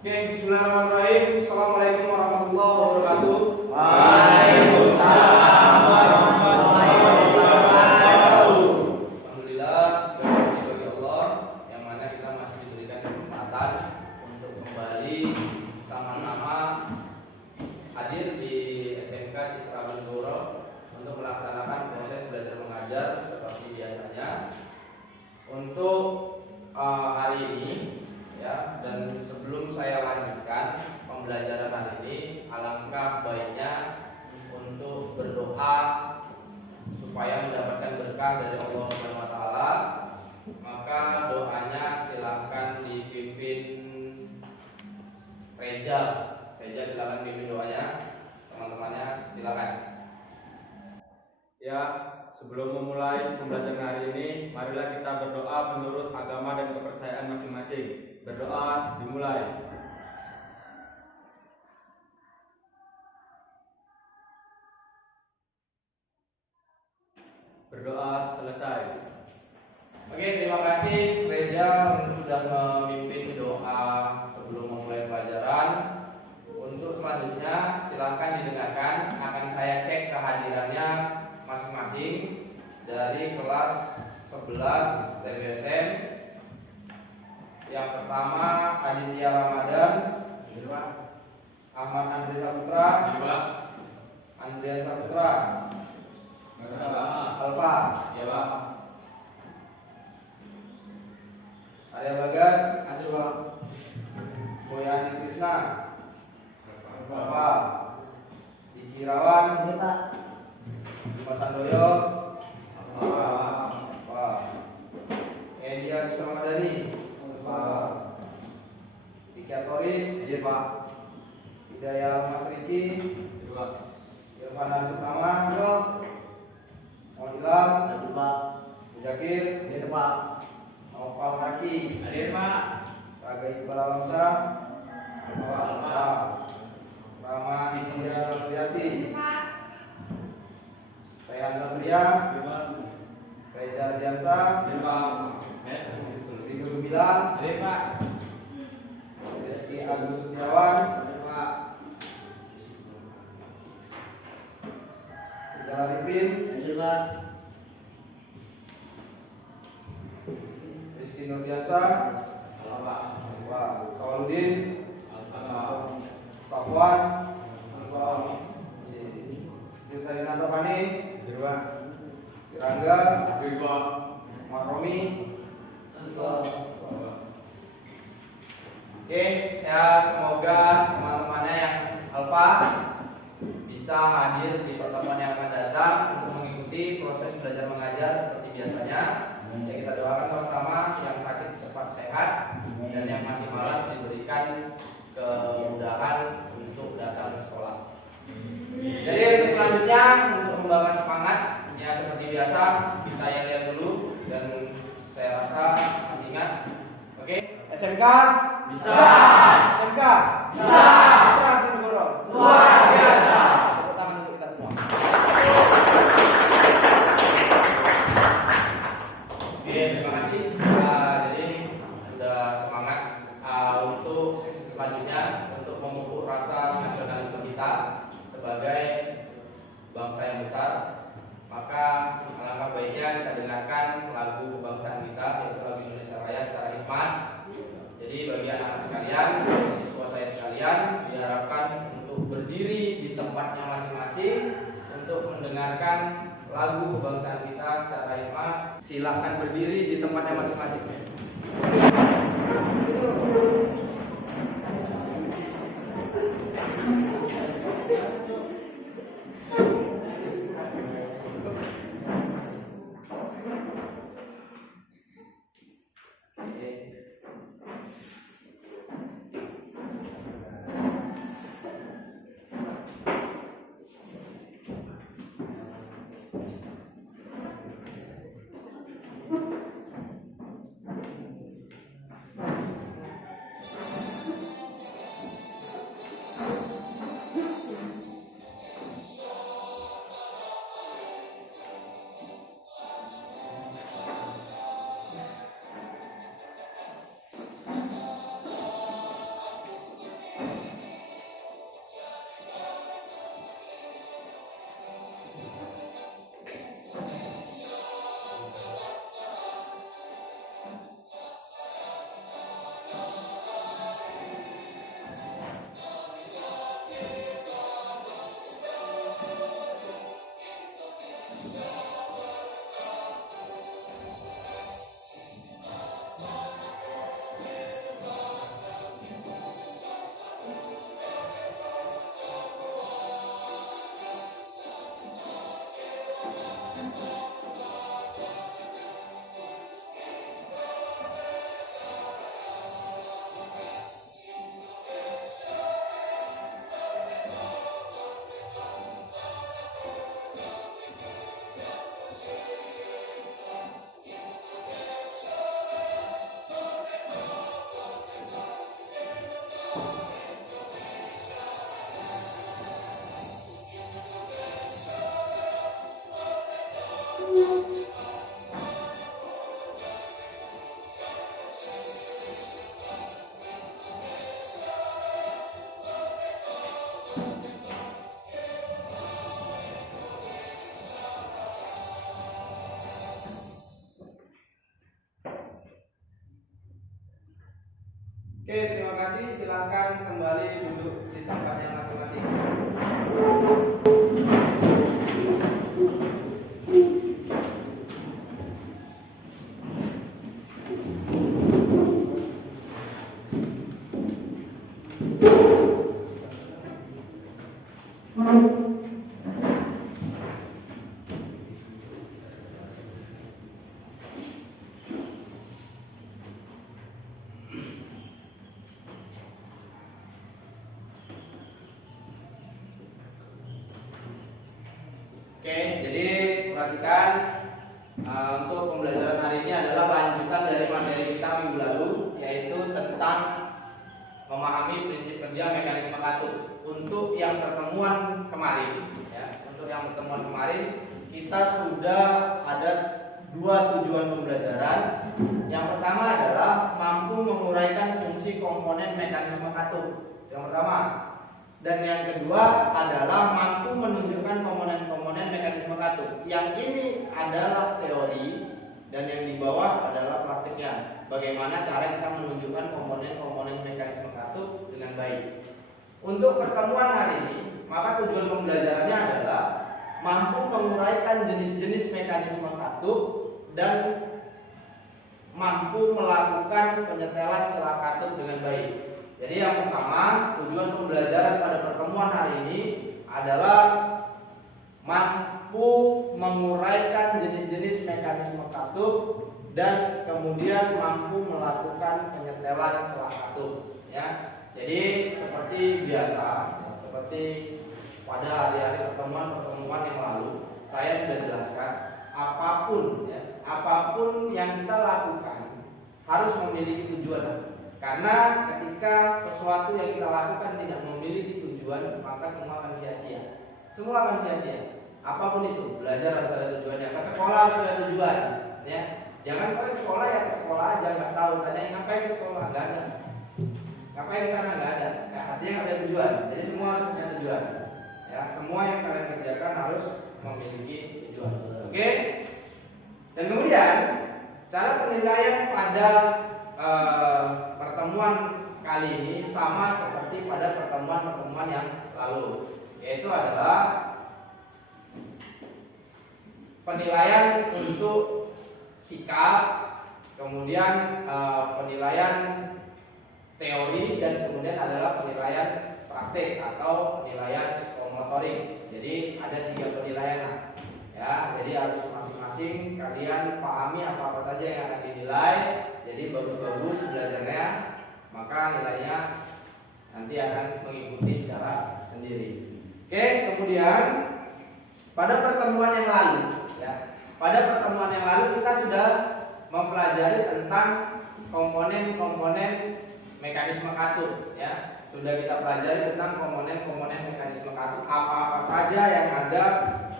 Oke, bismillahirrahmanirrahim. Assalamualaikum warahmatullahi wabarakatuh. Waalaikumsalam warahmatullahi wabarakatuh. Alhamdulillah, segala puji bagi Allah yang mana kita masih diberikan kesempatan untuk kembali sama-sama hadir di SMK Citra Bendoro untuk melaksanakan proses belajar mengajar seperti biasanya. Untuk hari ini ya, dan sebelum saya lanjutkan pembelajaran hari ini, alangkah baiknya untuk berdoa supaya mendapatkan berkah dari Allah Subhanahu wa taala. Maka doanya silakan dipimpin Reja. Reja silakan pimpin doanya. Teman-temannya silakan. Ya, sebelum memulai pembelajaran hari ini, marilah kita berdoa menurut agama dan kepercayaan masing-masing. Berdoa dimulai. Berdoa selesai. Oke, terima kasih Reja sudah memimpin doa sebelum memulai pelajaran. Untuk selanjutnya silakan didengarkan, akan saya cek kehadirannya masing-masing dari kelas 11 TBSM. Yang pertama Aditya Ramadan, Ahmad Andri Saputra, Andrian Saputra, Alfa, Arya Bagas, Boy Andi Krishna, Bapak Diki Rawan, Dimas Sandoyo, Pak Edia Bisa Ramadhani, Diki Atori, Hidayah Mas Riki, Irfan Ari Suprama, Ilham, Mujakir, Naufal Haki, Raga Iqbal Alamsa, Rama India Nuriyati, Rayhan Satria, Reza Ardiansa, Rido Gumilang, Rizky Agus Setiawan, Rizal Arifin, Rizky Nurdiansa, Sawaludin, Safwan, Tirta Dinanto Pani, Irangga, Maromi. Oke, ya semoga teman-temannya yang Alfa bisa hadir di pertemuan yang akan datang untuk mengikuti proses belajar mengajar seperti biasanya. Ya, kita doakan bersama yang sakit cepat sehat dan yang masih malas diberikan kemudahan untuk datang ke sekolah. Jadi untuk selanjutnya untuk membakar semangat ya seperti biasa kita lihat dulu dan saya rasa masih ingat. Oke, SMK Bisa. SMK Bisa. Citra Bendoro Luar biasa. Tepuk tangan untuk kita semua. Oke, terima kasih. Jadi sudah semangat untuk selanjutnya untuk memupuk rasa nasionalisme kita sebagai bangsa yang besar. Maka alangkah baiknya kita dengarkan lagu kebangsaan kita, yaitu lagu Indonesia Raya secara hikmat. Jadi bagi anak-anak sekalian, siswa saya sekalian, diharapkan untuk berdiri di tempatnya masing-masing untuk mendengarkan lagu kebangsaan kita secara hikmat. Silahkan berdiri di tempatnya masing-masing. Oke, terima kasih. Silakan kembali duduk di tempatnya masing-masing. Oke, jadi perhatikan untuk pembelajaran hari ini adalah lanjutan dari materi kita minggu lalu, yaitu tentang memahami prinsip kerja mekanisme katur. Untuk yang pertemuan kemarin, kita sudah ada dua tujuan pembelajaran. Yang pertama adalah mampu menguraikan fungsi komponen mekanisme katur. Yang pertama. Dan yang kedua adalah mampu menunjukkan komponen-komponen mekanisme katur. Yang ini adalah teori dan yang di bawah adalah praktiknya. Bagaimana cara kita menunjukkan komponen-komponen mekanisme katur dengan baik. Untuk pertemuan hari ini, maka tujuan pembelajarannya adalah mampu menguraikan jenis-jenis mekanisme katur dan mampu melakukan penyetelan celah katur dengan baik. Jadi yang pertama, tujuan pembelajaran pada pertemuan hari ini adalah mampu menguraikan jenis-jenis mekanisme katur dan kemudian mampu melakukan penyetelan celah katur. Ya, jadi seperti biasa, seperti pada hari-hari pertemuan yang lalu, saya sudah jelaskan apapun yang kita lakukan harus memiliki tujuan. Karena ketika sesuatu yang kita lakukan tidak memiliki tujuan, maka semua akan sia-sia. Semua akan sia-sia. Apapun itu, belajar harus ada tujuannya. Ke sekolah harus ada tujuan. Ya, jangan ke sekolah ya ke sekolah aja nggak tahu. Tanyain ngapain ke sekolah, nggak ada. Ngapain ke sana, nggak ada. Ya, artinya nggak ada tujuan. Jadi semua harus punya tujuan. Ya, semua yang kalian kerjakan harus memiliki tujuan. Oke? Dan kemudian cara penilaian pada pertemuan kali ini sama seperti pada pertemuan-pertemuan yang lalu, yaitu adalah penilaian untuk sikap, kemudian penilaian teori, dan kemudian adalah penilaian praktik atau penilaian psikomotorik. Jadi ada 3 penilaian. Ya, jadi harus masing-masing kalian pahami apa-apa saja yang akan dinilai. Jadi bagus-bagus belajarnya, maka nilainya nanti akan mengikuti secara sendiri. Oke, kemudian pada pertemuan yang lalu, kita sudah mempelajari tentang komponen-komponen mekanisme katur. Ya, sudah kita pelajari tentang komponen-komponen mekanisme katur. Apa-apa saja yang ada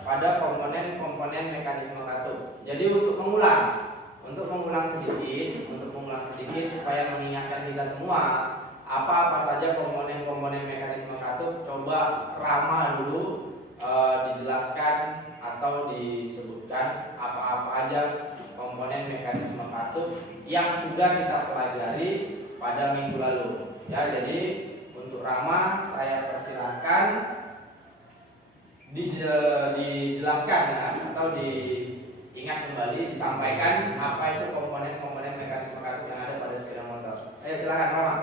pada komponen-komponen mekanisme katur. Jadi untuk mengulang sedikit supaya mengingatkan kita semua apa-apa saja komponen-komponen mekanisme katur, coba Rama dulu dijelaskan atau disebutkan apa-apa aja komponen mekanisme katur yang sudah kita pelajari pada minggu lalu. Ya, jadi untuk Rama saya persilahkan dijelaskan ya, atau diingat kembali, disampaikan apa itu komponen-komponen mekanisme katur yang ada pada sepeda motor. Ayo silakan Rama.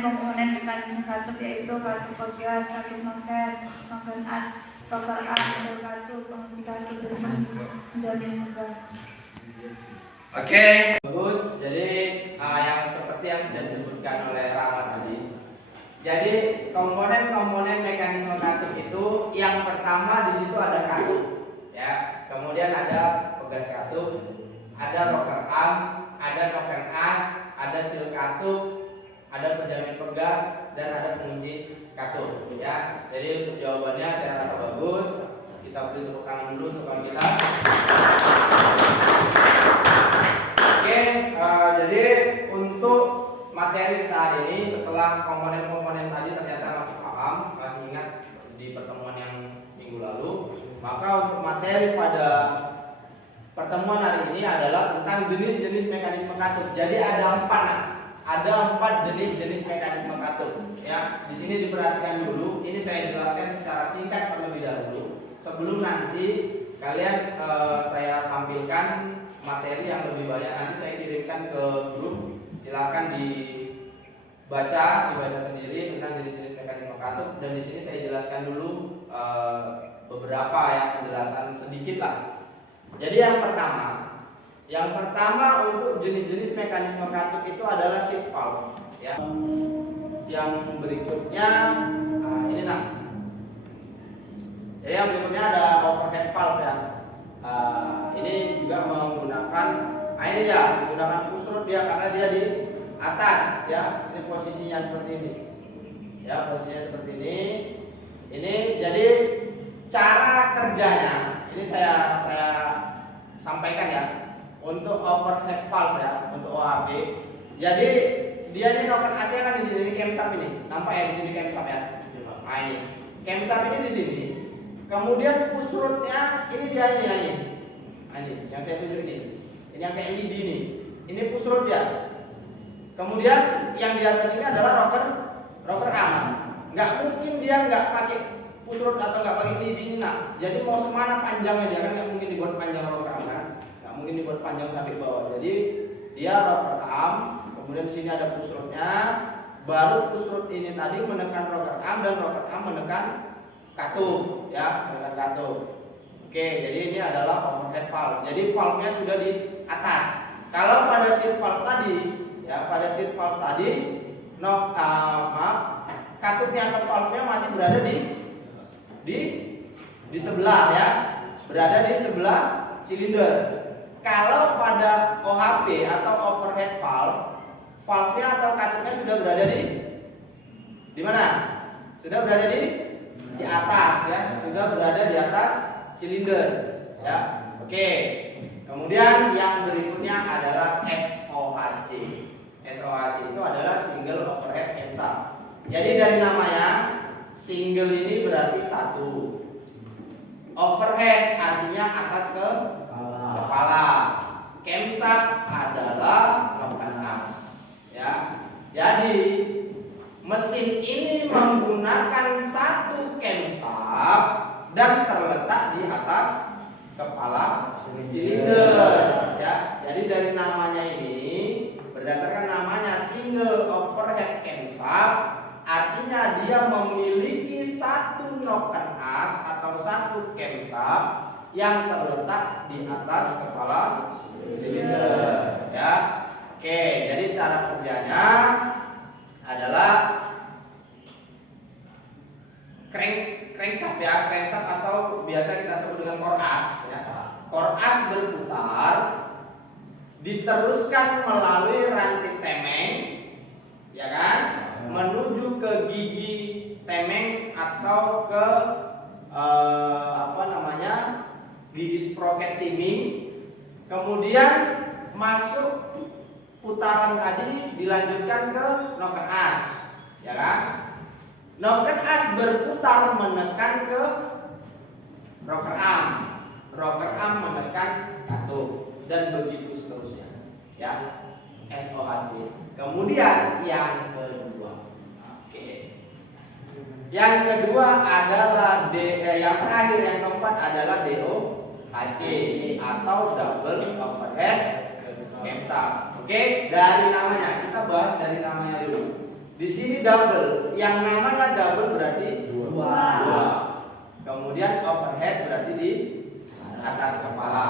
Komponen mekanisme katur yaitu katur pegas, katur magnet, magnet as, rocker as, sel katur, pengunci katur, dan menjadi pegas. Oke, bagus. Jadi yang seperti yang sudah disebutkan oleh Rama tadi. Jadi komponen-komponen mekanisme katur itu yang pertama di situ ada katur, ya. Kemudian ada pegas katur, ada rocker arm, ada noken as, ada seal katur, ada penjamin pegas, dan ada pengunci katur, ya. Jadi untuk jawabannya saya rasa bagus. Kita beri tepuk tangan dulu untuk kawan kita. Oke, jadi untuk materi kita hari ini, setelah komponen-komponen tadi ternyata masih paham, masih ingat di pertemuan yang minggu lalu, maka untuk materi pada pertemuan hari ini adalah tentang jenis-jenis mekanisme katur. Jadi ada ada 4 jenis mekanisme katup. Ya, di sini diperhatikan dulu. Ini saya jelaskan secara singkat terlebih dahulu. Sebelum nanti kalian saya tampilkan materi yang lebih banyak, nanti saya kirimkan ke grup. Silakan dibaca sendiri tentang jenis-jenis mekanisme katup. Dan di sini saya jelaskan dulu beberapa ya, penjelasan sedikit lah. Jadi yang pertama untuk jenis-jenis mekanisme katup itu adalah shift valve ya. Yang berikutnya ini nah. Jadi yang berikutnya ada overhead valve ya. Ini juga menggunakan ini dia, menggunakan push rod dia karena dia di atas ya. Ini posisinya seperti ini. Ya, posisinya seperti ini. Ini jadi cara kerjanya ini saya sampaikan ya. Untuk overhead valve ya, untuk OHV. Jadi dia ini noken AC kan di sini, ini camshaft ini. Nampak ya di sini camshaft ya. Nah ini camshaft ini di sini. Kemudian push rodnya ini dia ini. Nah, ini yang saya tunjuk ini. Ini yang kayak LED ini. Ini push rod ya. Kemudian yang di atas ini adalah rocker arm. Nggak mungkin dia nggak pakai push rod atau nggak pakai LED ini nah. Jadi mau semana panjangnya dia kan nggak mungkin dibuat panjang rocker arm kan. Mungkin dibuat panjang sampai bawah. Jadi dia rocker arm, kemudian di sini ada push rodnya, baru push rod ini tadi menekan rocker arm dan rocker arm menekan katup, ya, menekan katup. Oke, jadi ini adalah overhead valve. Jadi valve-nya sudah di atas. Kalau pada shift valve tadi, ya, pada shift valve tadi, katupnya atau valve-nya masih berada di sebelah ya, berada di sebelah silinder. Kalau pada OHP atau overhead valve, valve-nya atau katupnya sudah berada di mana? Sudah berada di atas ya, sudah berada di atas silinder ya. Oke. Kemudian yang berikutnya adalah SOHC. SOHC itu adalah single overhead camshaft. Jadi dari namanya single ini berarti satu. Overhead artinya atas ke kepala. Camshaft adalah noken as. Ya. Jadi mesin ini menggunakan satu camshaft dan terletak di atas kepala silinder. Ya. Jadi dari namanya ini, berdasarkan namanya single overhead camshaft, artinya dia memiliki satu noken as atau satu camshaft yang terletak di atas kepala silinder ya. Oke, jadi cara kerjanya adalah crankshaft ya, crankshaft atau biasa kita sebut dengan core as ya. Core as berputar diteruskan melalui rantai temeng ya kan, menuju ke gigi temeng atau ke gigi sprocket timing, kemudian masuk putaran tadi dilanjutkan ke noken as, ya kan? Noken as berputar menekan ke rocker arm menekan katup dan begitu seterusnya, ya. SOHC. Kemudian yang kedua, yang kedua adalah yang terakhir yang keempat adalah DOHC atau double overhead camshaft. Oke, dari namanya kita bahas dari namanya dulu. Di sini double, yang namanya double berarti dua. Kemudian overhead berarti di atas kepala.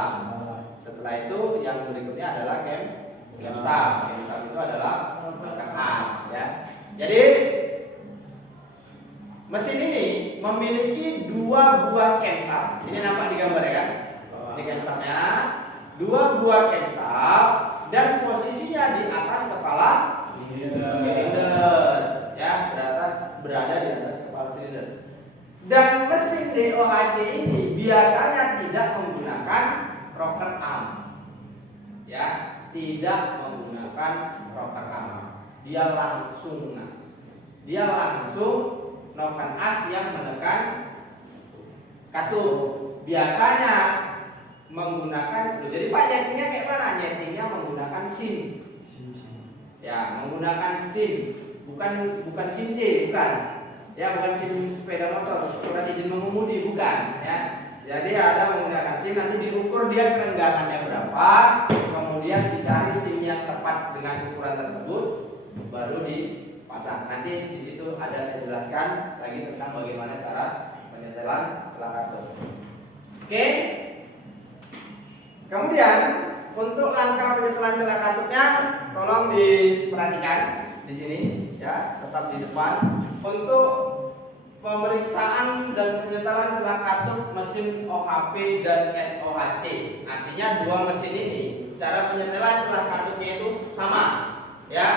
Setelah itu yang berikutnya adalah camshaft. Camshaft itu adalah noken as ya. Jadi mesin ini memiliki dua buah camshaft. Ini nampak di gambar ya kan? Ini camshaftnya, dua buah camshaft dan posisinya di atas kepala silinder, ya, berada di atas kepala silinder. Dan mesin DOHC ini biasanya tidak menggunakan rocker arm, ya, tidak menggunakan rocker arm. Dia langsung noken as yang menekan katup. Biasanya menggunakan, jadi Pak nyetingnya kayak mana? Nyetingnya menggunakan SIM. Ya, menggunakan SIM, bukan SIM C, bukan. Ya, bukan SIM sepeda motor, surat izin mengemudi, bukan. Ya, jadi ada menggunakan SIM, nanti diukur dia kerenggangannya berapa, kemudian dicari SIM yang tepat dengan ukuran tersebut, baru dipasang. Nanti di situ ada saya jelaskan lagi tentang bagaimana cara penyetelan celah kartu. Oke. Kemudian untuk langkah penyetelan celah katupnya, tolong diperhatikan di sini, ya, tetap di depan. Untuk pemeriksaan dan penyetelan celah katup mesin OHP dan SOHC, artinya dua mesin ini, cara penyetelan celah katupnya itu sama, ya.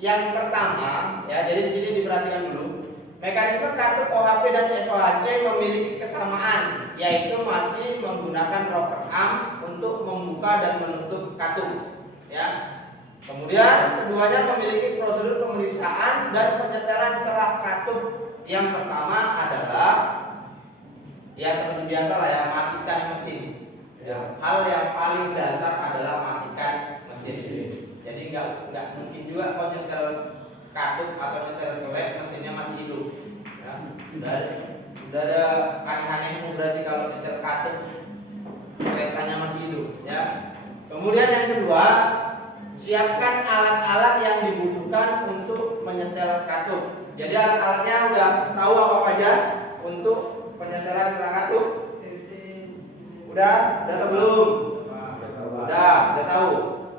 Yang pertama, ya, jadi di sini diperhatikan dulu. Mekanisme katup OHP dan SOHC memiliki kesamaan, yaitu masih menggunakan rocker arm untuk membuka dan menutup katup. Ya. Kemudian keduanya memiliki prosedur pemeriksaan dan penyetelan celah katup. Yang pertama adalah, ya seperti biasa lah ya, matikan mesin. Ya. Hal yang paling dasar adalah matikan mesin. Jadi nggak mungkin juga kau nyetel katup atau nyetel kelek mesinnya masih hidup. Ya. Udah ada aneh-anehnya berarti kalau nyetel katup keretanya masih hidup. Ya. Kemudian yang kedua, siapkan alat-alat yang dibutuhkan untuk menyetel katup. Jadi alat-alatnya udah tahu apa aja untuk penyetelan celah katup? Udah atau belum? Udah tahu.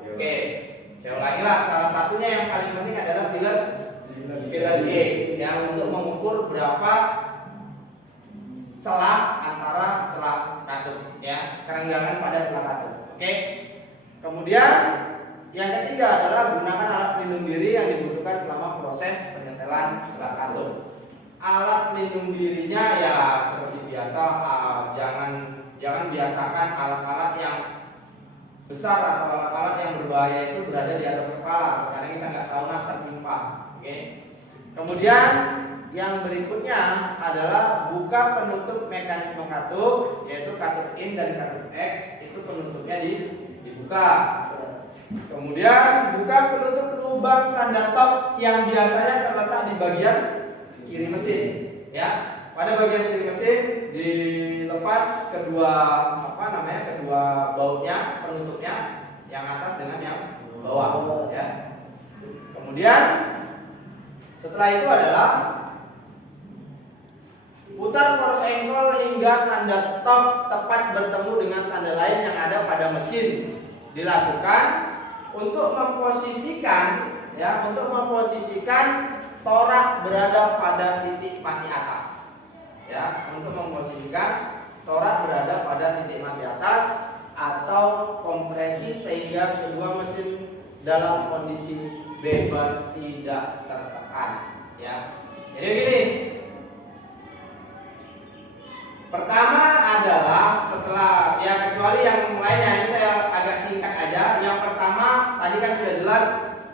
Oke. Saya ulangi lah, salah satunya yang paling penting adalah filler gauge yang untuk mengukur berapa celah antara celah katup, ya, kerenggangan pada celah katup. Oke. Kemudian yang ketiga adalah gunakan alat pelindung diri yang dibutuhkan selama proses penyetelan celah katup. Alat pelindung dirinya ya seperti biasa, jangan biasakan alat-alat yang besar atau alat-alat yang berbahaya itu berada di atas kepala, karena kita nggak tahu nah tertimpa. Oke. Kemudian yang berikutnya adalah buka penutup mekanisme katup, yaitu katup in dan katup X, itu penutupnya dibuka. Kemudian buka penutup lubang tanda top yang biasanya terletak di bagian kiri mesin. Ya, pada bagian kiri mesin dilepas kedua bautnya, penutupnya, yang atas dengan yang bawah. Ya. Kemudian setelah itu adalah putar poros engkol hingga tanda top tepat bertemu dengan tanda lain yang ada pada mesin. Dilakukan untuk memposisikan torak berada pada titik mati atas. Ya, untuk memposisikan torak berada pada titik mati atas atau kompresi sehingga kedua mesin dalam kondisi bebas tidak tertekan. Ya. Jadi gini. Pertama adalah setelah, ya kecuali yang lainnya ini saya agak singkat aja. Yang pertama tadi kan sudah jelas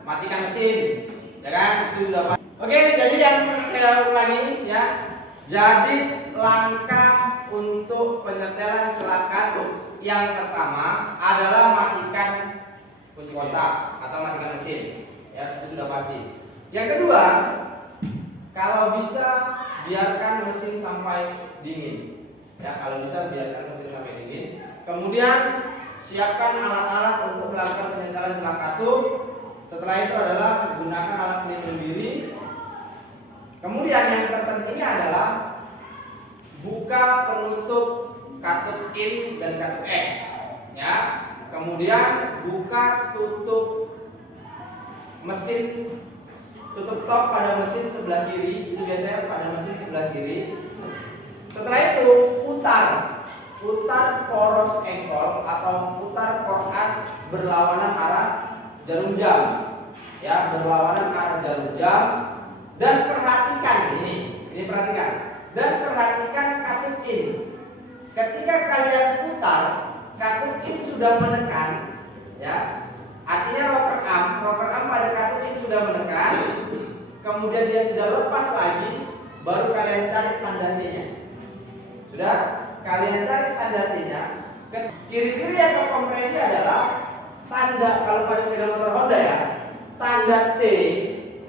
matikan mesin, ya kan? Itu sudah pasti. Oke, jadi yang saya ulangi ya. Jadi langkah untuk penyetelan celah katup yang pertama adalah matikan kunci kontak atau matikan mesin. Ya, itu sudah pasti. Yang kedua, kalau bisa biarkan mesin sampai dingin. Ya, kalau bisa biarkan mesin sampai dingin. Kemudian siapkan alat-alat untuk melakukan penyetelan celah katup. Setelah itu adalah gunakan alat pelindung diri. Kemudian yang terpentingnya adalah buka penutup katup in dan katup X. Ya. Kemudian buka tutup mesin, tutup top pada mesin sebelah kiri. Itu biasanya pada mesin sebelah kiri. Setelah itu putar poros engkol atau putar koas berlawanan arah jarum jam, ya, berlawanan arah jarum jam, dan perhatikan ini perhatikan, dan perhatikan katup in. Ketika kalian putar, katup in sudah menekan, ya, artinya rocker arm pada katup in sudah menekan, kemudian dia sudah lepas lagi, baru kalian cari tanda T-nya. Sudah kalian cari tanda T-nya. Ciri-ciri yang kompresi adalah tanda, kalau pada sepeda motor Honda ya, tanda T,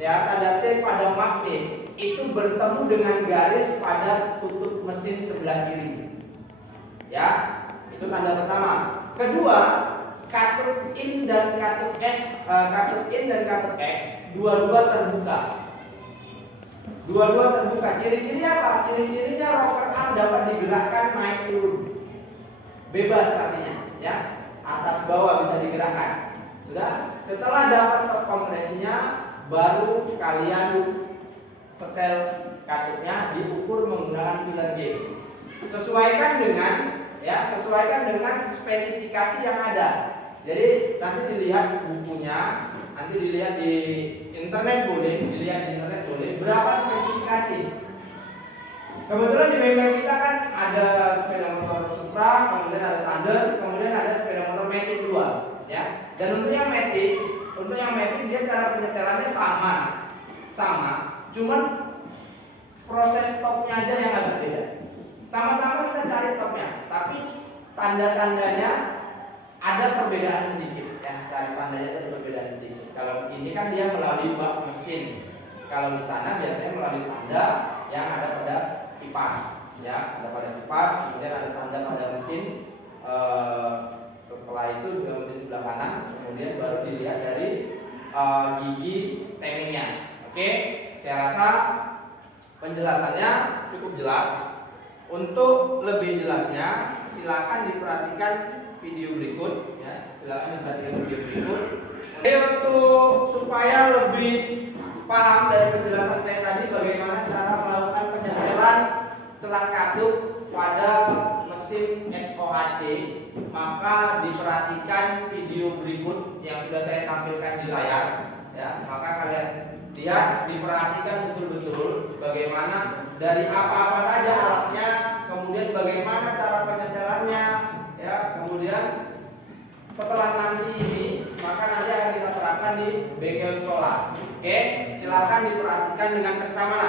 ya tanda T pada magnet itu bertemu dengan garis pada tutup mesin sebelah kiri. Ya, itu tanda pertama. Kedua, katup in dan katup X dua-dua terbuka. Dua-dua terbuka. Ciri-cirinya apa? Ciri-cirinya rocker arm dapat digerakkan naik turun. Bebas artinya, ya. Atas bawah bisa digerakkan. Sudah? Setelah dapat top kompresinya, baru kalian setel katupnya, diukur menggunakan filler gauge. Sesuaikan dengan spesifikasi yang ada. Jadi nanti dilihat bukunya, nanti dilihat di internet boleh, berapa spesifikasi. Kebetulan di bengkel kita kan ada sepeda motor Supra, kemudian ada Thunder, kemudian ada sepeda motor Matic 2, ya. Dan untuk yang Matic dia cara penyetelannya sama, cuman proses topnya aja yang agak beda. Sama-sama kita cari topnya, tapi tanda-tandanya ada perbedaan sedikit, ya. Cari tandanya ada perbedaan sedikit. Kalau ini kan dia melalui bak mesin, kalau di sana biasanya melalui tanda yang ada pada kipas, ya, ada pada kipas, kemudian ada tanda pada mesin. Setelah itu di mesin sebelah kanan, kemudian baru dilihat dari gigi timingnya. Oke, saya rasa penjelasannya cukup jelas. Untuk lebih jelasnya, silakan diperhatikan video berikut, ya. Silakan diperhatikan video berikut. Jadi untuk supaya lebih paham dari penjelasan saya tadi bagaimana cara melakukan penyetelan celah katup pada mesin SOHC, maka diperhatikan video berikut yang sudah saya tampilkan di layar, ya. Maka kalian lihat, diperhatikan betul-betul bagaimana dari apa-apa saja alatnya, kemudian bagaimana cara penyetelannya, ya. Kemudian setelah nanti ini, maka nanti akan kita terapkan di bengkel sekolah. Oke, silakan diperhatikan dengan seksama.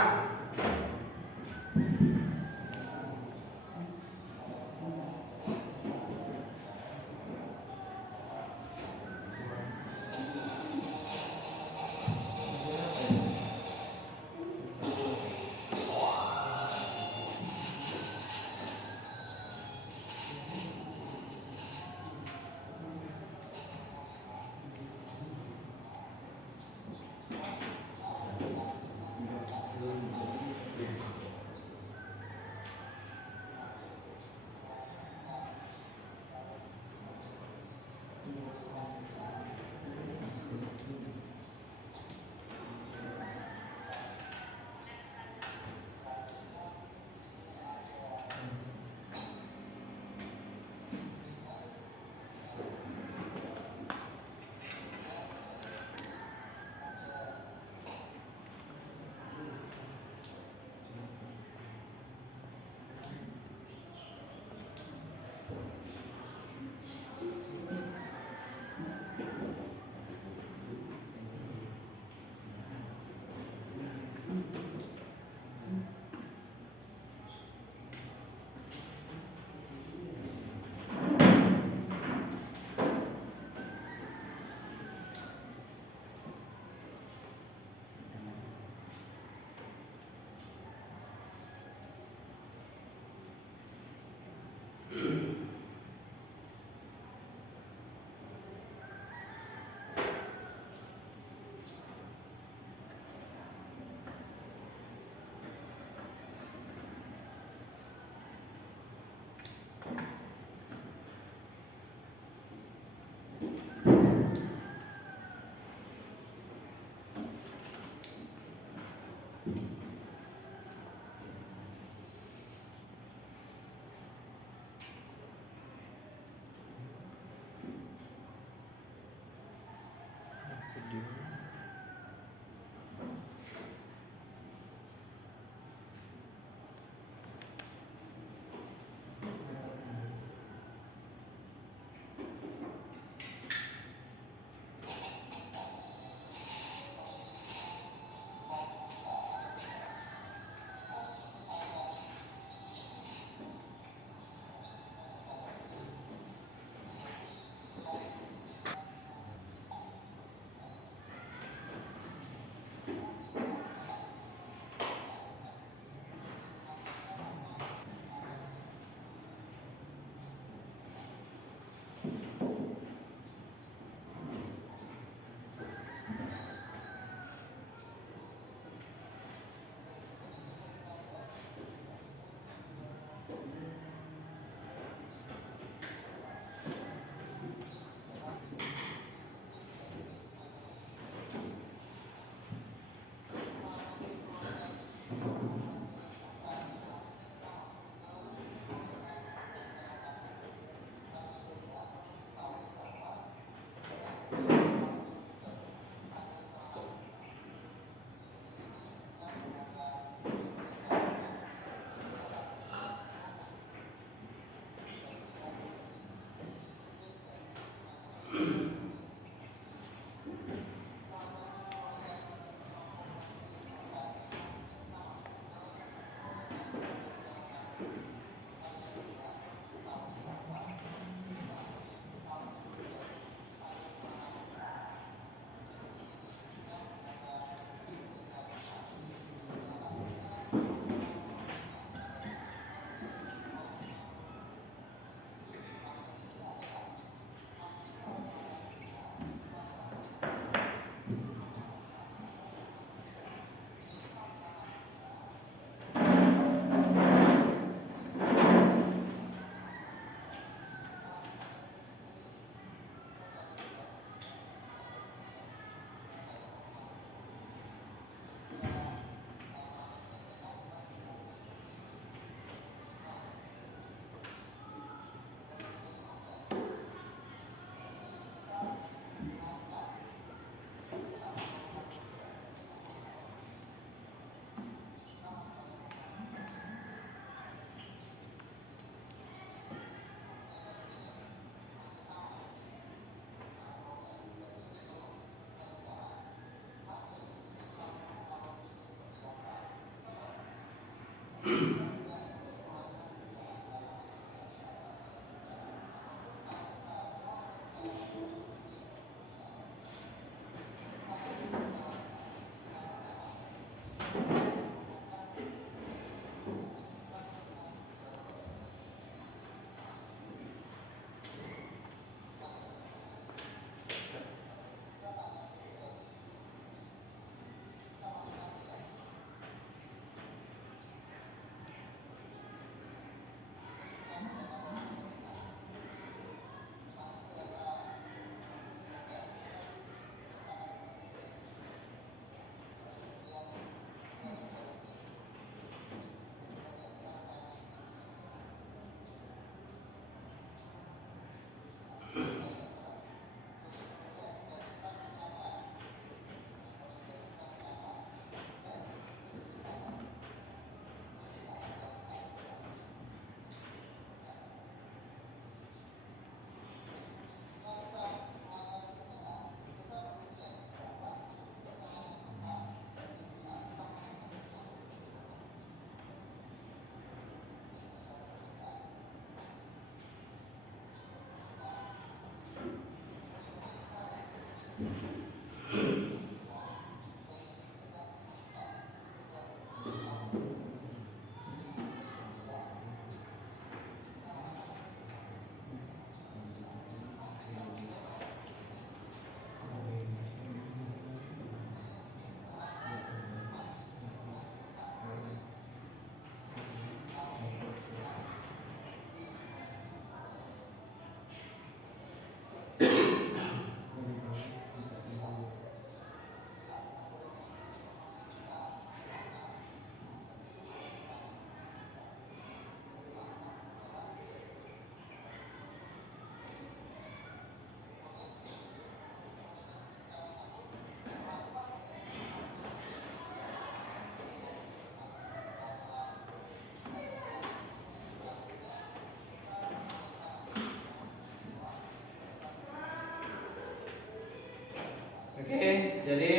Oke, jadi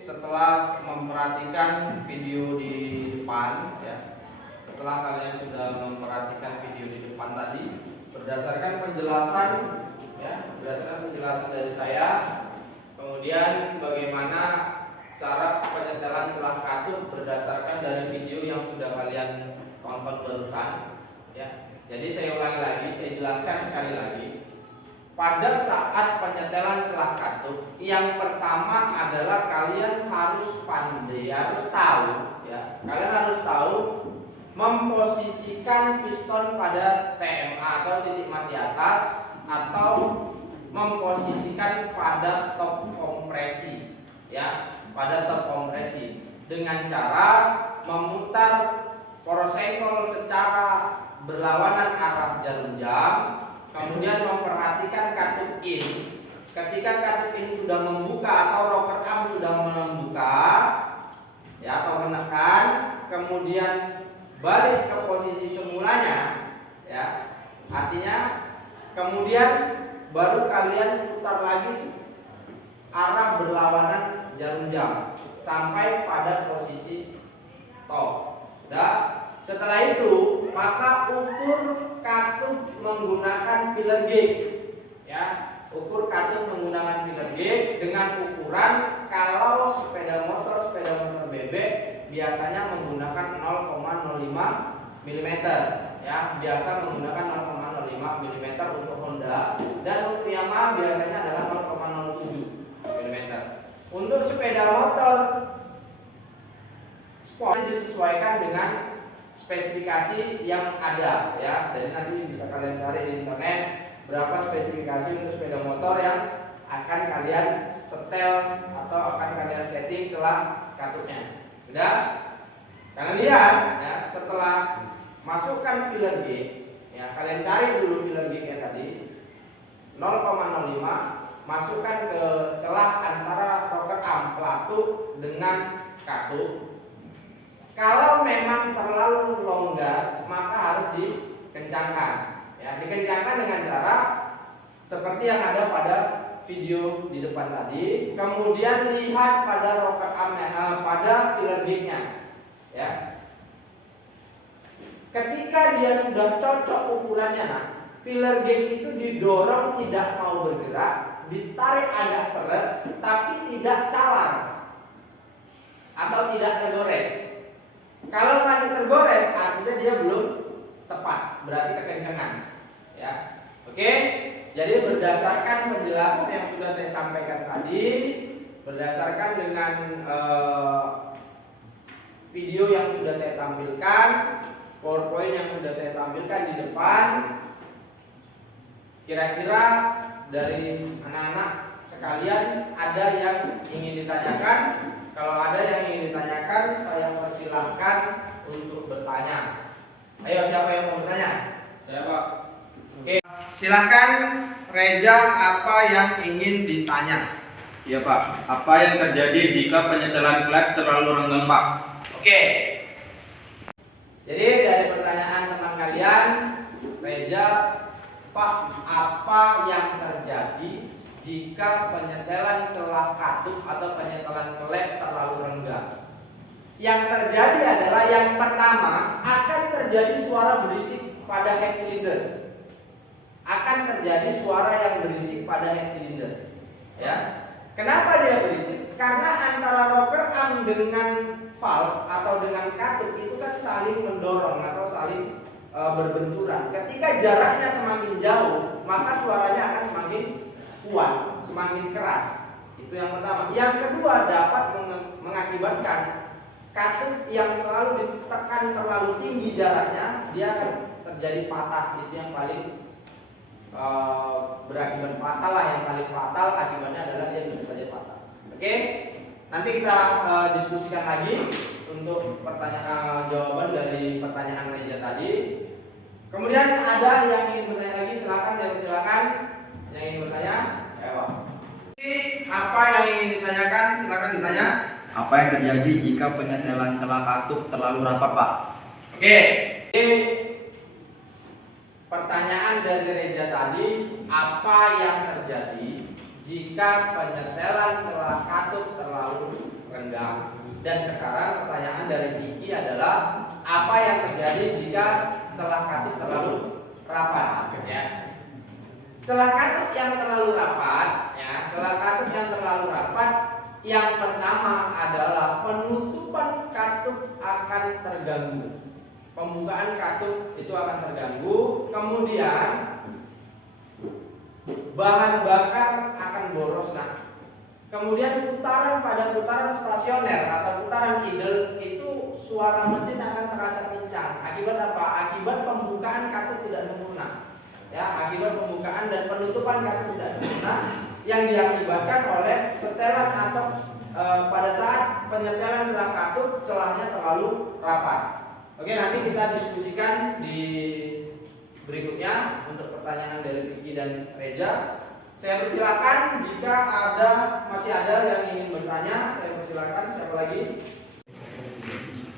setelah memperhatikan video di depan, ya, setelah kalian sudah memperhatikan video di depan tadi, berdasarkan penjelasan, ya, berdasarkan penjelasan dari saya, kemudian bagaimana cara penyetelan celah katup berdasarkan dari video yang sudah kalian tonton barusan, ya. Jadi saya ulangi lagi, saya jelaskan sekali lagi. Pada saat penyetelan celah katup, yang pertama adalah kalian harus pandai, harus tahu, ya. Kalian harus tahu memposisikan piston pada TMA atau titik mati atas, atau memposisikan pada top kompresi, ya, pada top kompresi dengan cara memutar porosengkol secara berlawanan arah jarum jam. Kemudian memperhatikan katup in. Ketika katup in sudah membuka atau rocker arm sudah membuka, ya, atau menekan, kemudian balik ke posisi semulanya, ya. Artinya kemudian baru kalian putar lagi arah berlawanan jarum jam sampai pada posisi top. Sudah. Setelah itu, maka ukur katup menggunakan filler gauge, ya. Ukur katup menggunakan filler gauge dengan ukuran kalau sepeda motor bebek biasanya menggunakan 0,05 mm, ya. Biasa menggunakan 0,05 mm untuk Honda, dan untuk Yamaha biasanya adalah 0,07 mm. Untuk sepeda motor sport disesuaikan dengan spesifikasi yang ada, ya. Jadi nanti bisa kalian cari di internet berapa spesifikasi untuk sepeda motor yang akan kalian setel atau akan kalian setting celah katupnya. Sudah? Kalian lihat, ya, setelah masukkan filler gauge, ya, kalian cari dulu filler gauge-nya tadi 0,05, masukkan ke celah antara rocker arm pelatuk dengan katup. Kalau memang terlalu longgar, maka harus dikencangkan, ya. Dikencangkan dengan cara seperti yang ada pada video di depan tadi. Kemudian lihat pada rocker arm, pada filler gauge-nya, ya. Ketika dia sudah cocok ukurannya, nah, filler gauge itu didorong tidak mau bergerak, ditarik agak seret, tapi tidak calar atau tidak tergores. Kalau masih tergores, artinya dia belum tepat, berarti kekencangan, ya. Oke, jadi berdasarkan penjelasan yang sudah saya sampaikan tadi, berdasarkan dengan video yang sudah saya tampilkan, PowerPoint yang sudah saya tampilkan di depan, kira-kira dari anak-anak sekalian ada yang ingin ditanyakan? Kalau ada yang ingin ditanyakan, saya persilahkan untuk bertanya. Ayo, siapa yang mau bertanya? Saya, Pak. Oke, silakan Reza, apa yang ingin ditanya? Iya, Pak. Apa yang terjadi jika penyetelan klep terlalu renggang, Pak? Oke. Jadi dari pertanyaan teman kalian, Reza, Pak, apa yang terjadi jika penyetelan celah katup atau penyetelan klep terlalu renggang? Yang terjadi adalah yang pertama akan terjadi suara berisik pada head cylinder. Akan terjadi suara yang berisik pada head cylinder, ya. Kenapa dia berisik? Karena antara rocker arm dengan valve atau dengan katup itu kan saling mendorong atau saling berbenturan. Ketika jaraknya semakin jauh, maka suaranya akan semakin kuat, semakin keras. Itu yang pertama. Yang kedua, dapat mengakibatkan katup yang selalu ditekan terlalu tinggi jaraknya, dia akan terjadi patah. Itu yang paling berakibat fatal lah, yang paling fatal akibatnya adalah dia bisa saja patah. Oke, nanti kita diskusikan lagi untuk pertanyaan jawaban dari pertanyaan Reja tadi. Kemudian ada yang ingin bertanya lagi, silakan, silakan yang ingin bertanya. Apa yang ingin ditanyakan, silakan ditanya. Apa yang terjadi jika penyetelan celah katup terlalu rapat, Pak? Oke. Pertanyaan dari Reja tadi, apa yang terjadi jika penyetelan celah katup terlalu rendah? Dan sekarang pertanyaan dari Kiki adalah, apa yang terjadi jika celah katup terlalu rapat? Ya. Celah katup yang terlalu rapat, ya, celah katup yang terlalu rapat, yang pertama adalah penutupan katup akan terganggu. Pembukaan katup itu akan terganggu, kemudian bahan bakar akan boros. Nah, kemudian putaran pada putaran stasioner atau putaran idle itu suara mesin akan terasa kencang. Akibat apa? Akibat pembukaan katup tidak sempurna. Ya, akibat pembukaan dan penutupan katup tidak sempurna yang diakibatkan oleh setelan atau pada saat penyetelan celah katup celahnya terlalu rapat. Oke, nanti kita diskusikan di berikutnya untuk pertanyaan dari Vicky dan Reja. Saya persilakan jika masih ada yang ingin bertanya, saya persilakan. Siapa lagi?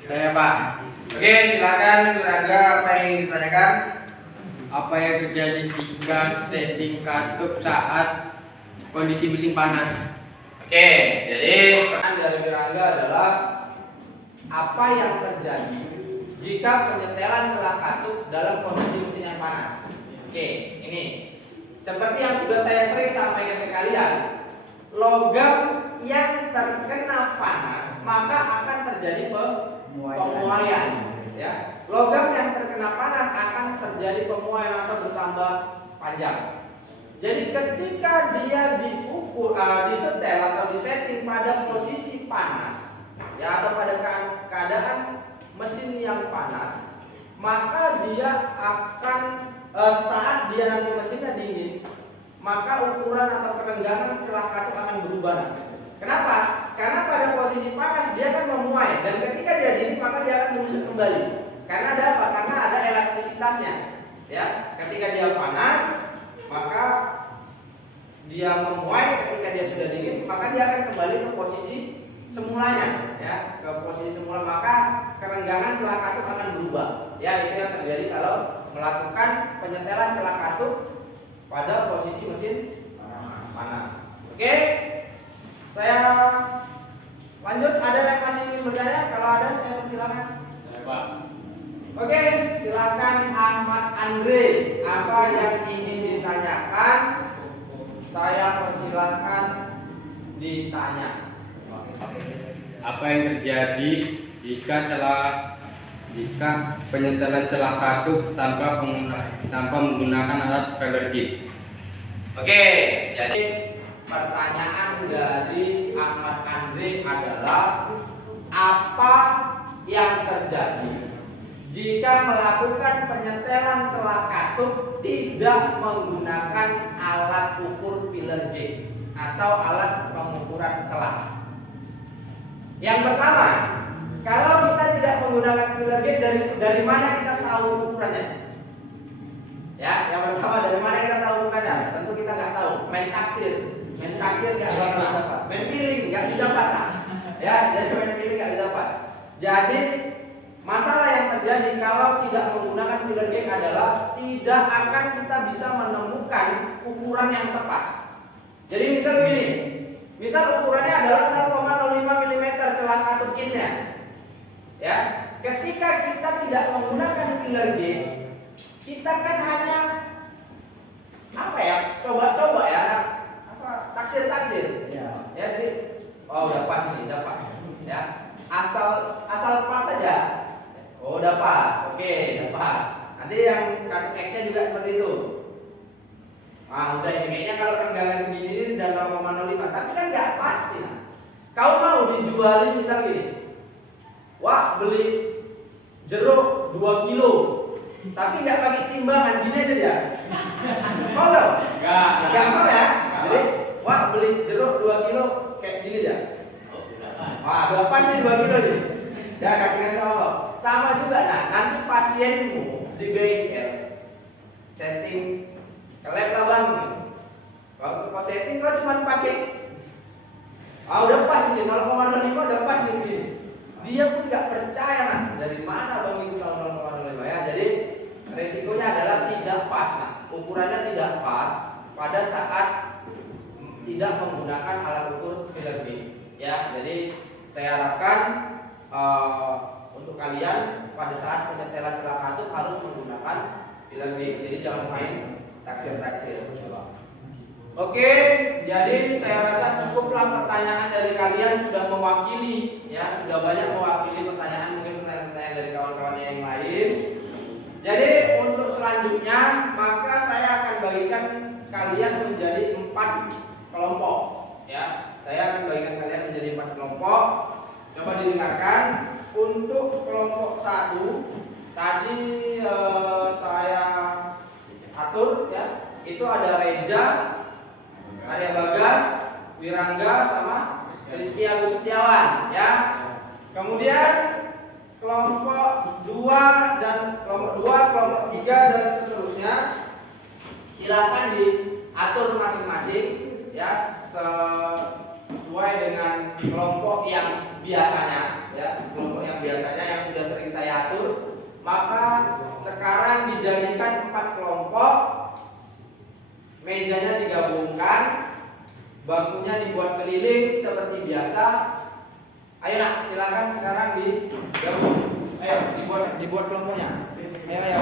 Saya, Pak. Oke, silakan Raga, apa yang ingin ditanyakan? Apa yang terjadi jika setting katup saat kondisi mesin panas? Oke, jadi pertanyaan dari Mirangga adalah apa yang terjadi jika penyetelan celah katup dalam kondisi mesin yang panas? Oke, ini seperti yang sudah saya sering sampaikan ke kalian, logam yang terkena panas maka akan terjadi pemuaian. Ya, logam yang terkena panas akan terjadi pemuaian atau bertambah panjang. Jadi ketika dia diukur, disetel atau disetting pada posisi panas, ya, atau pada keadaan mesin yang panas, maka dia akan saat dia nanti mesinnya dingin, maka ukuran atau kerenggangan celah katup akan berubah. Kenapa? Karena pada posisi panas dia akan memuai, dan ketika dia dingin maka dia akan menyusut kembali. Karena ada apa? Karena ada elastisitasnya. Ya, ketika dia panas maka dia memuai, ketika dia sudah dingin maka dia akan kembali ke posisi semulanya, ya, ke posisi semula, maka kerenggangan celah katup akan berubah. Ya, itu yang terjadi kalau melakukan penyetelan celah katup pada posisi mesin panas. Oke, saya lanjut. Ada yang masih ingin bertanya? Kalau ada, saya persilakan. Pak. Oke, silakan Ahmad Andre. Apa yang ingin ditanyakan? Saya persilakan ditanya. Apa yang terjadi jika penyetelan celah katup tanpa menggunakan alat feller gauge? Oke, jadi pertanyaan dari Ahmad Andre adalah apa yang terjadi jika melakukan penyetelan celah katup tidak menggunakan alat ukur feller gauge atau alat pengukuran celah. Yang pertama, kalau kita tidak menggunakan feller gauge, dari mana kita tahu ukurannya? Ya, yang pertama, dari mana kita tahu ukurannya? Tentu kita nggak tahu. Main taksir nggak bisa dapat. Main piling nggak bisa dapat. Ya, jadi main piling nggak bisa dapat. Jadi masalah yang terjadi kalau tidak menggunakan feller gauge adalah tidak akan kita bisa menemukan ukuran yang tepat. Jadi misal begini. Misal ukurannya adalah 0,05 mm celah katup innya. Ya, ketika kita tidak menggunakan feller gauge, kita kan hanya coba-coba ya, taksir. Kau mau dijualin misal gini, wah beli jeruk 2 kilo, tapi nggak pakai timbangan, gini aja ya. Mau nggak? Nggak mau ya. Jadi, wah beli jeruk 2 kilo kayak gini ya. Wah, udah pas nih 2 kilo nih. Ya kasihkan sama kau. Sama juga, nah nanti pasienmu di bengkel setting ke lab lah bang. Kalau kau setting kau cuma pakai, udah pas nih 0,05 udah pas nih segini. Dia pun nggak percaya nah dari mana bang itu kalau 0,05 ya. Jadi resikonya adalah tidak pas. Nah, ukurannya tidak pas pada saat tidak menggunakan alat ukur filler gauge. Ya, jadi saya harapkan untuk kalian pada saat penyetelan celah katup harus menggunakan filler gauge. Jadi jangan main taksir. Oke, jadi saya rasa cukuplah pertanyaan dari kalian sudah mewakili, ya sudah banyak mewakili pertanyaan, mungkin pertanyaan dari kawan-kawan yang lain. Jadi untuk selanjutnya maka saya akan bagikan kalian menjadi 4 kelompok, ya. Saya akan bagikan kalian menjadi 4 kelompok. Coba didengarkan. Untuk kelompok 1 tadi saya atur, ya. Itu ada Reja, Arya Bagas, Wirangga sama Rizky Agustiawan, ya. Kemudian kelompok 2 dan kelompok 3 dan seterusnya silakan diatur masing-masing, ya, sesuai dengan kelompok yang biasanya, ya, kelompok yang biasanya yang sudah sering saya atur. Maka sekarang dijadikan 4 kelompok. Mejanya digabungkan, bangkunya dibuat keliling seperti biasa. Ayo nak, silakan sekarang digabung. Ayo dibuat kelompoknya. Ayo.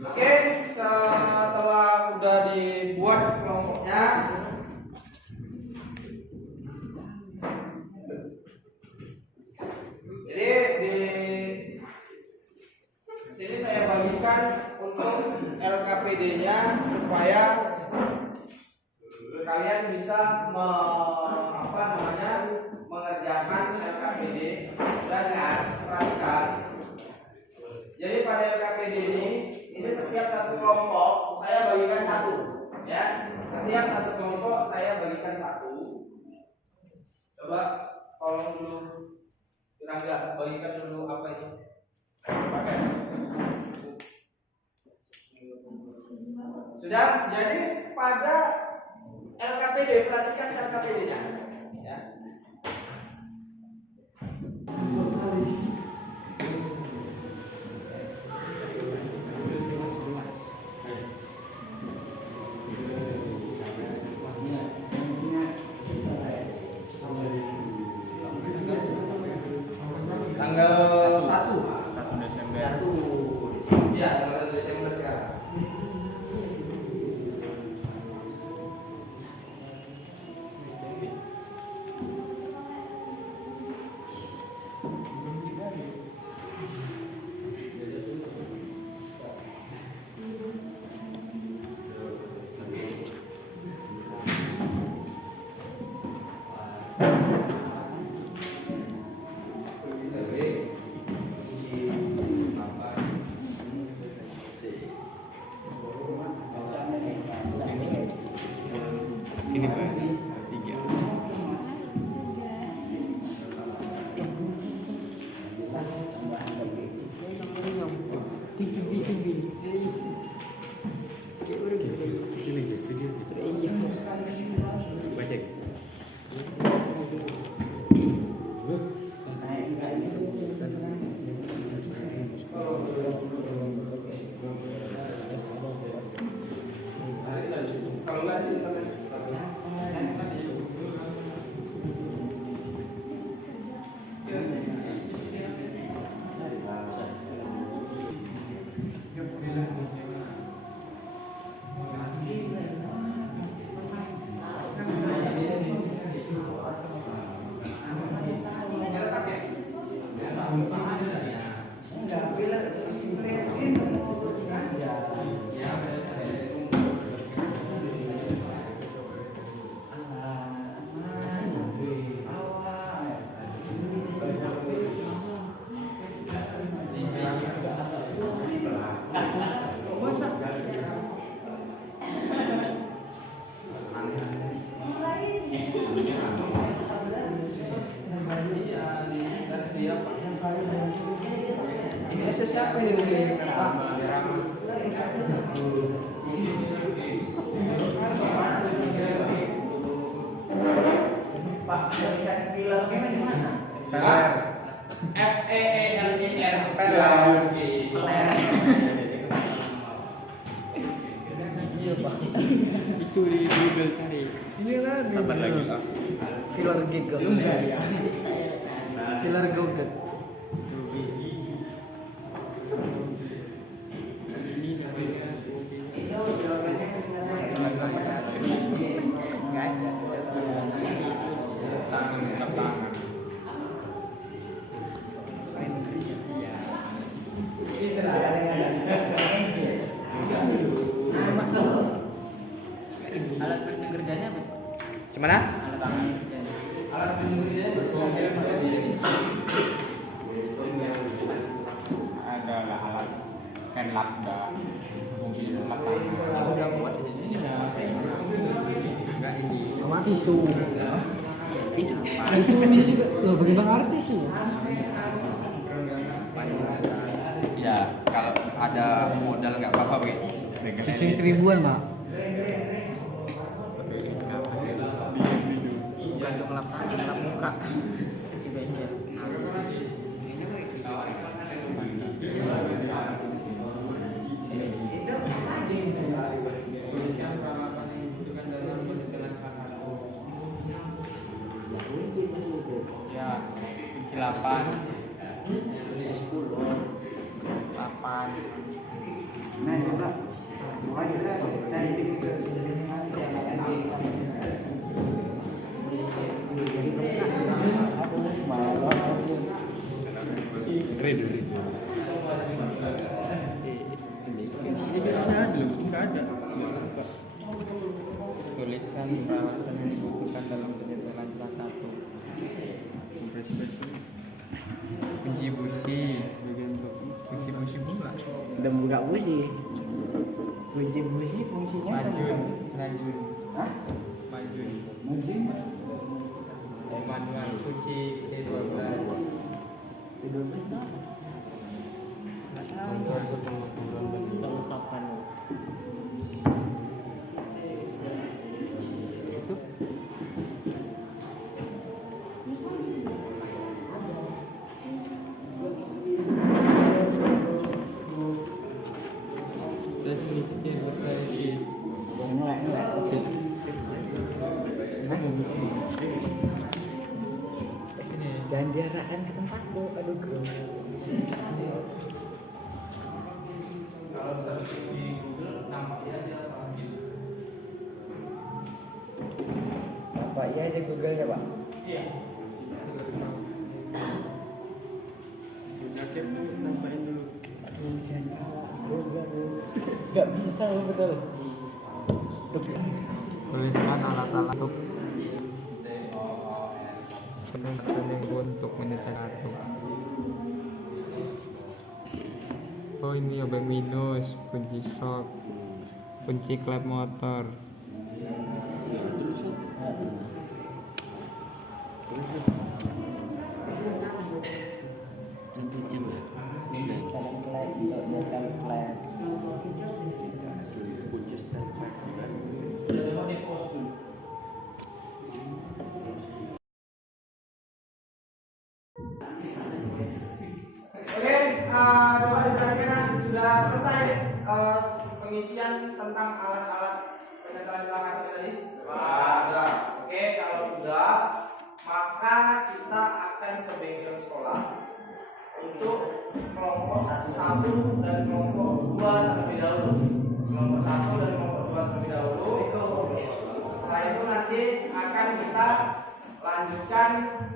Oke, setelah udah dibuat kelompoknya, jadi di sini saya bagikan untuk LKPD-nya supaya kalian bisa mengerjakan LKPD dengan perhatikan. Jadi pada LKPD ini setiap satu kelompok saya bagikan 1, ya. Setiap satu kelompok saya bagikan 1. Coba tolong dulu Wirangga bagikan dulu apa itu? Sudah. Jadi pada LKPD, perhatikan LKPD-nya, ya. Ya, tanggal 1 Desember sekarang. Ini Pak, 3. Kalau nggak di internet. Ini SS siapa ini di sini? Pak, filmnya di mana? FEELER. Iya Pak. Itu di Google tadi. Ini lah. Sabar lagi lah. Filler gig. Filler goget. Alat pelindung kerjanya apa? Gimana? Alat pelindung kerjanya. Alat pelindung kerjanya Ada lah alat hand lambda, mungkin lapangan. aku udah buat di sini. Enggak ini. Sama tisu. Tisu ini juga. Loh, bagaimana harus tisu? Ya, kalau ada modal nggak apa-apa, Pak. Tisu yang 1000-an, Mak. Bukan untuk ngelap tangan, ngelap muka. Di bengkel. Tuliskan peralatan yang dibutuhkan dalam penelitian salah satu. Ya, kunci 8. Kunci 10. 8. Nah, itu, Pak. Tuliskan peralatan yang dibutuhkan dalam penyetelan salah satu. Kunci busi, kunci busi pula. Udah buka busi. Kunci busi fungsinya Rajun. Hah? Majun. Kunci? Manual kunci D12. Tidur benar. Nggak tahu. Kalau papan. Itu terus ini berversi Jangan diarahkan ke tempatku. Aduh, Kalau searching di Google nampaknya dia panggil. Apa iya aja Google ya Pak? Iya. Penyakit nambahin dulu. Gak bisa betul. Tuliskan alat-alat untuk menyetel kartu. Oh ini obeng minus, kunci shock, kunci klep motor. Oke, coba diperhatikan sudah selesai pengisian tentang alat-alat penyetelan celah kartu tadi. Sudah. Oke, kalau sudah, maka kita akan ke bengkel sekolah untuk kelompok 1 dan kelompok 2 terlebih dahulu. Kelompok 1 dan kelompok 2 terlebih dahulu. Setelah itu nanti akan kita lanjutkan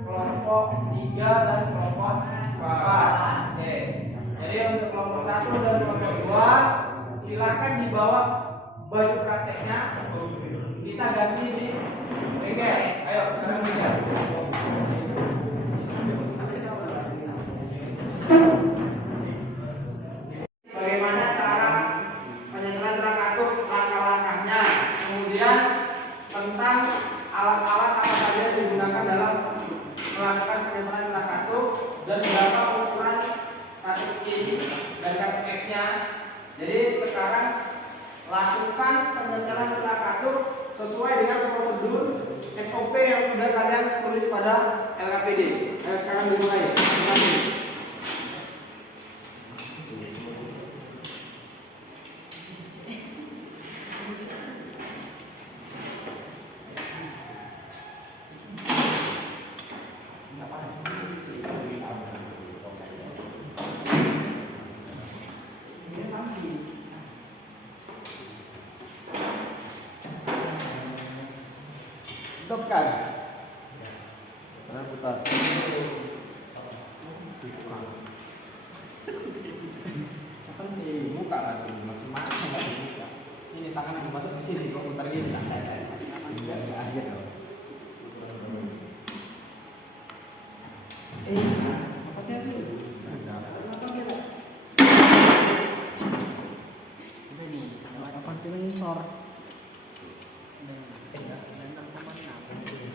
kelompok 3 dan kelompok 4. Oke. Jadi untuk kelompok 1 dan kelompok 2 silakan dibawa baju prakteknya. Kita ganti di bengkel. Ayo sekarang bengkel. Bagaimana cara penyetelan celah kartu, langkah-langkahnya, kemudian tentang alat-alat apa saja yang digunakan dalam melakukan penyetelan celah kartu dan berapa ukuran kartu I dan kartu X-nya. Jadi sekarang lakukan penyetelan celah kartu sesuai dengan prosedur SOP yang sudah kalian tulis pada LKPD. Ayo sekarang dimulai. Stop kan? Karena putar. Kan dibuka kan, macam-macam nggak dibuka. Ini tangan yang masuk ke sini, kok putar gini nggak akhir loh. Apa dia tuh? Apa dia?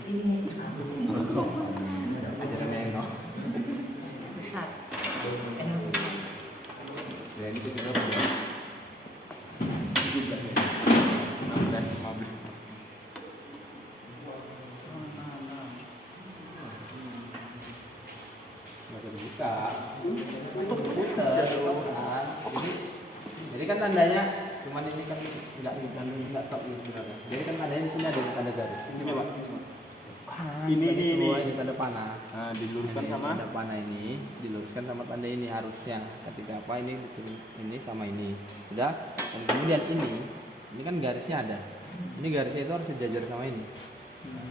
Ini apa sensor? Ajaran yang no sesat. Ya ini kita punya 16 Masih dibuka. Jadi kan tandanya cuman ini kan enggak top ini sebenarnya. Jadi kan tandanya di sini ada tanda garis. Ini Pak. Ini tanda panah. Nah, diluruskan Ini sama tanda panah ini diluruskan sama tanda ini harusnya. Ketika apa ini sama ini. Sudah. Dan kemudian ini kan garisnya ada. Ini garisnya itu harus sejajar sama ini.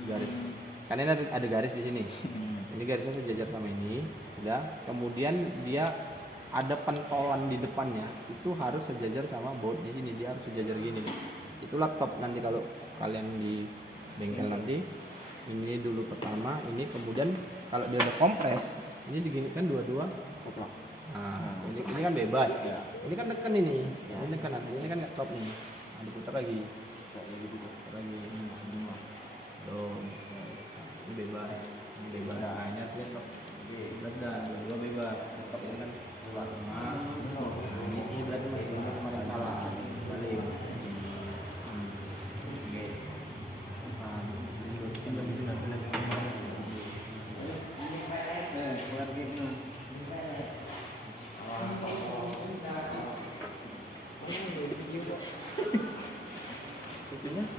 Garis. Karena ini ada garis di sini. Ini garisnya sejajar sama ini. Sudah. Kemudian dia ada pentolan di depannya. Itu harus sejajar sama baut di sini. Dia harus sejajar gini. Itulah top nanti kalau kalian di bengkel nanti. Ini dulu pertama, ini kemudian kalau dia udah kompres, ini diginikan dua-dua koplak. Nah, ini kan bebas. Ini kan neken ini. Ini neken nanti. Ini kan nggak top nih. Nah, diputar lagi. Putar lagi. Tuh. Ini bebas. Ini bebas. Nah, ini artinya top. Bebas dah. Dua bebas. Top ini kan bebas. Nah, ini berarti masih ada salah. Balik. Oke.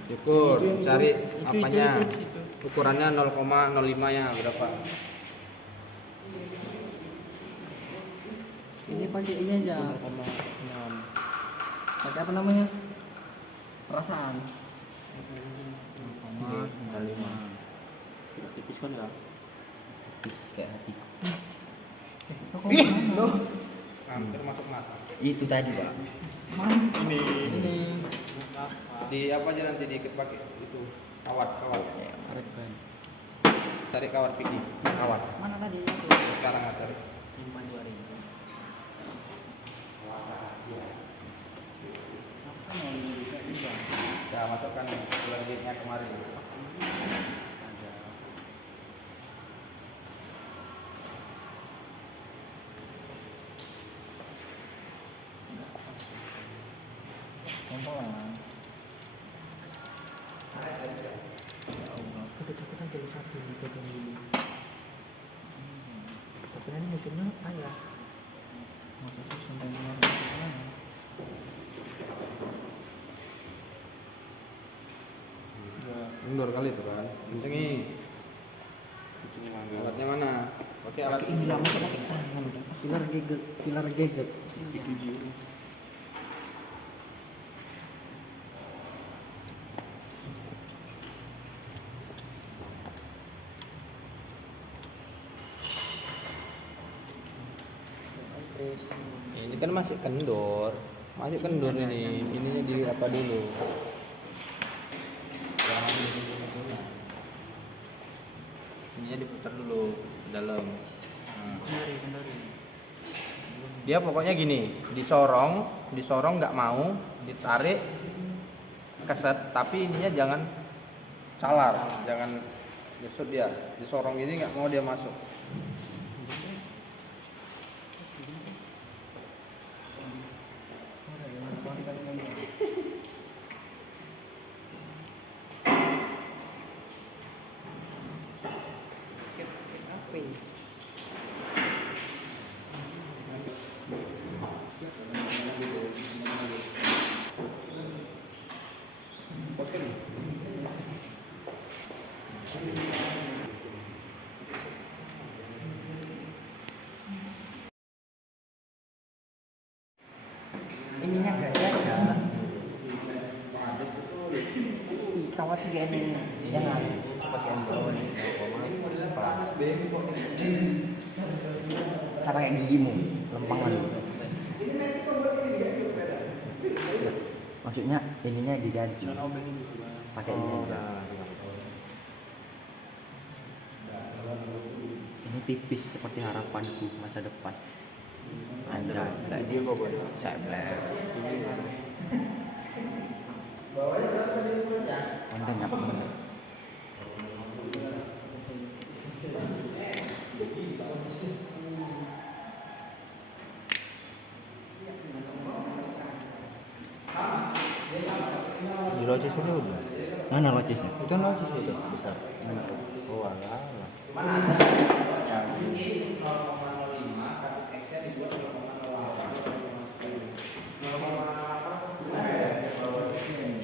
Ukur, cari apanya, ukurannya 0,05 ya berapa? Ini pakai ini aja. 0,6. pakai apa namanya, perasaan. Tinggal 5. Tipis kan enggak? Tipis kayak hati. Loh, hampir masuk mata. Itu tadi pak. Ini di apa aja nanti diikat pakai itu kawat. Cari kawat pikir. Kawat. Mana tadi? Sekarang nggak cari. 5.000. Ya masukkan plugin-nya kemarin. Pelan. Udah takut aja lu satu dipegang dulu. Tapi nanti musimnya ayah. Masa sih sampai kemarin. Mundur kali itu kan. Kencengin. Alatnya mana? Pakai alat Pakai ini lama pakai tangan udah. Pilar gadget. Ini kan masih kendor. Masih kendor ini. Ininya di apa dulu? Jangan ini dulu. Ininya diputar dulu ke dalam. Nah. Dia pokoknya gini, disorong nggak mau, ditarik keset, tapi ininya jangan calar, jangan besut dia, disorong ini nggak mau dia masuk. Ininya gak ada. Kawat 3 ini. Jangan pakai yang bawah nih. Cara kayak gigimu, lempangan. Maksudnya ininya diganti. Pakai ini aja. Ini tipis seperti harapanku masa depan. Anjay, saya black. Konten apa bener? Di locis itu udah. Mana locisnya? Itu kan locis udah besar. Oh alah.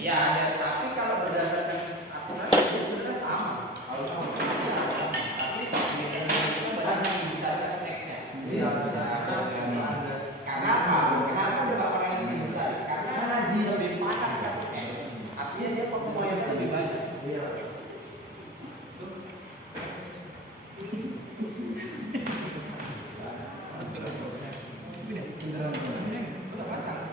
Ya, tapi kalau berdasarkan aturan itu sebenarnya sama. Kalau sama. Tapi bisa X-nya. Karena apa? Kenapa coba orang yang lebih besar? Karena dia lebih panas kan X. Artinya dia pertemuannya lebih banyak. Udah pasang.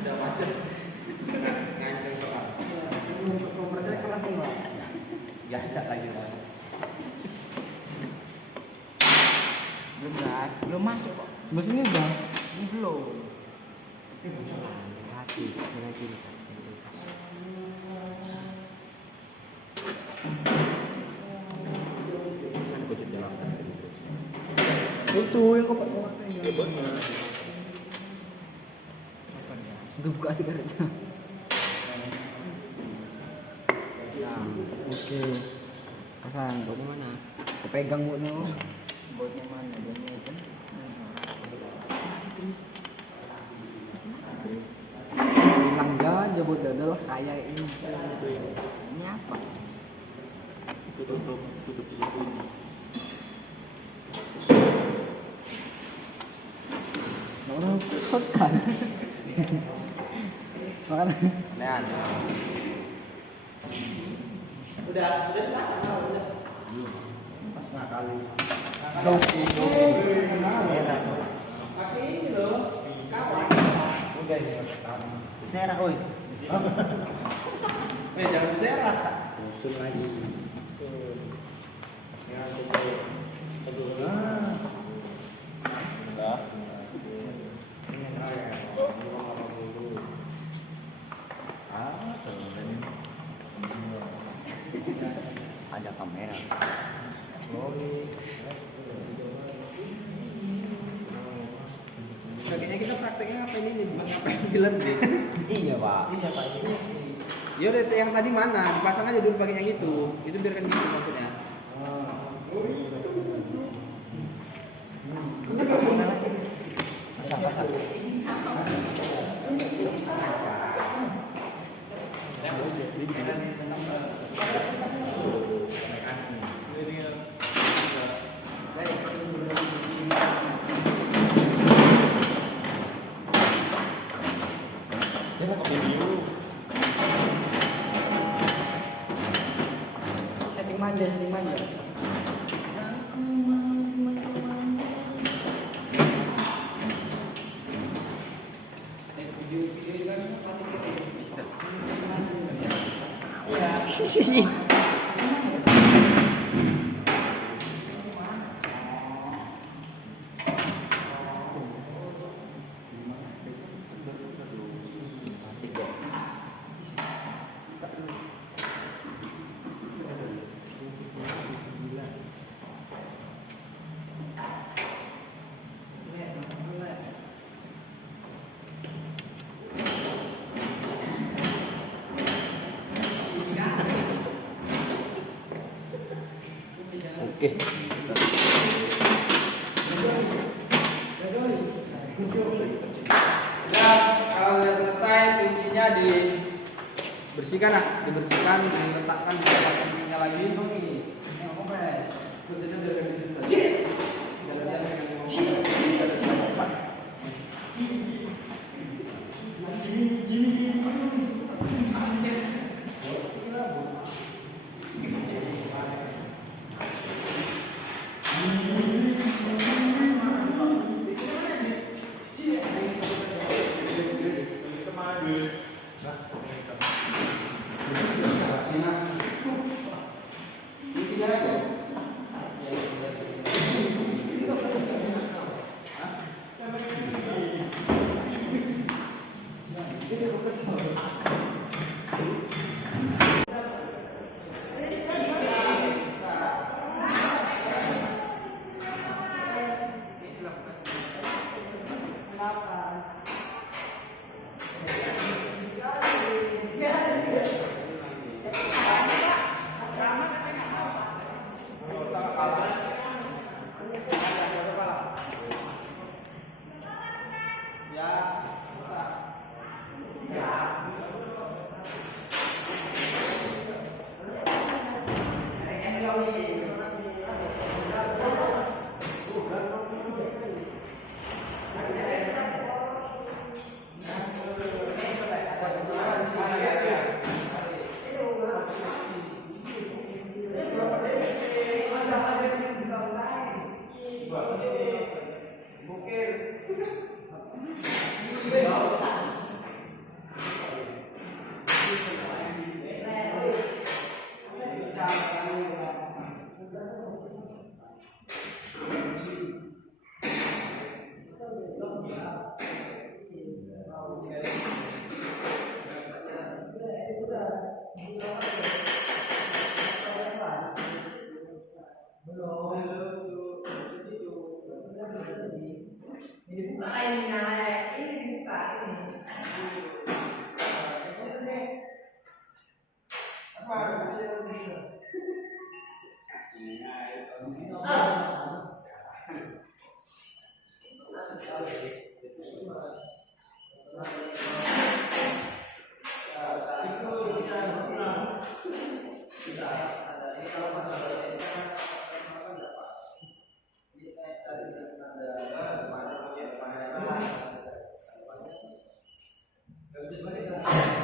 Udah macet. Nganceng soal. Kompresnya kelas nih pak. Ya ada lagi lah. Belum gas, belum masuk kok. Mesinnya udah, ini belum. Hati, hati. Itu yang kopak-kopaknya. Iya benar. Sudah buka sigaretnya. Nah, oke. Pasang, bautnya mana? Kepegang bautnya. Bautnya mana? Bautnya itu. Hilang aja buat dadal kayak ini. kan. Aneh-aneh. Udah dipasang tau, udah. Pas ngakali. Pakai ini loh, kawan. Udah ini. Serah oi. Jangan diserah. Usul lagi. Ada kamera. Kayaknya kita prakteknya ngapain ini, bukan ngapain film deh. Iya pak. Iya Pak, ini. Ya udah yang tadi mana? Dipasang aja dulu pakai yang itu. Itu biarkan gitu maksudnya. Pasang. Setting manja. Oke. Udah, kalau udah selesai kuncinya dibersihkan dibersihkan, diletakkan di tempat kuncinya lagi. Yang kompres. Terus itu udah di situ. Ada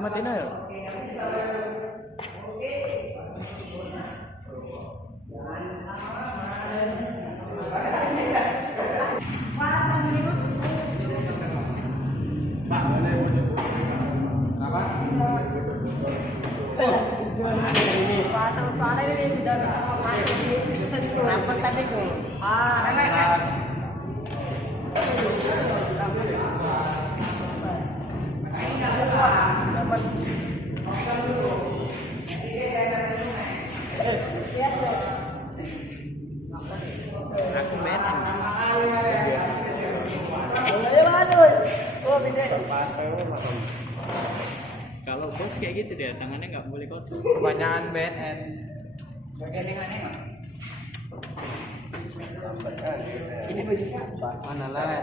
Matiin aja. Soalnya ini sudah bisa memakai rapat tadi tuh. Aku main. Kalau bos kayak gitu deh, tangannya nggak boleh kotor. Kebanyakan BNN. Ini baju siapa? Mana lah?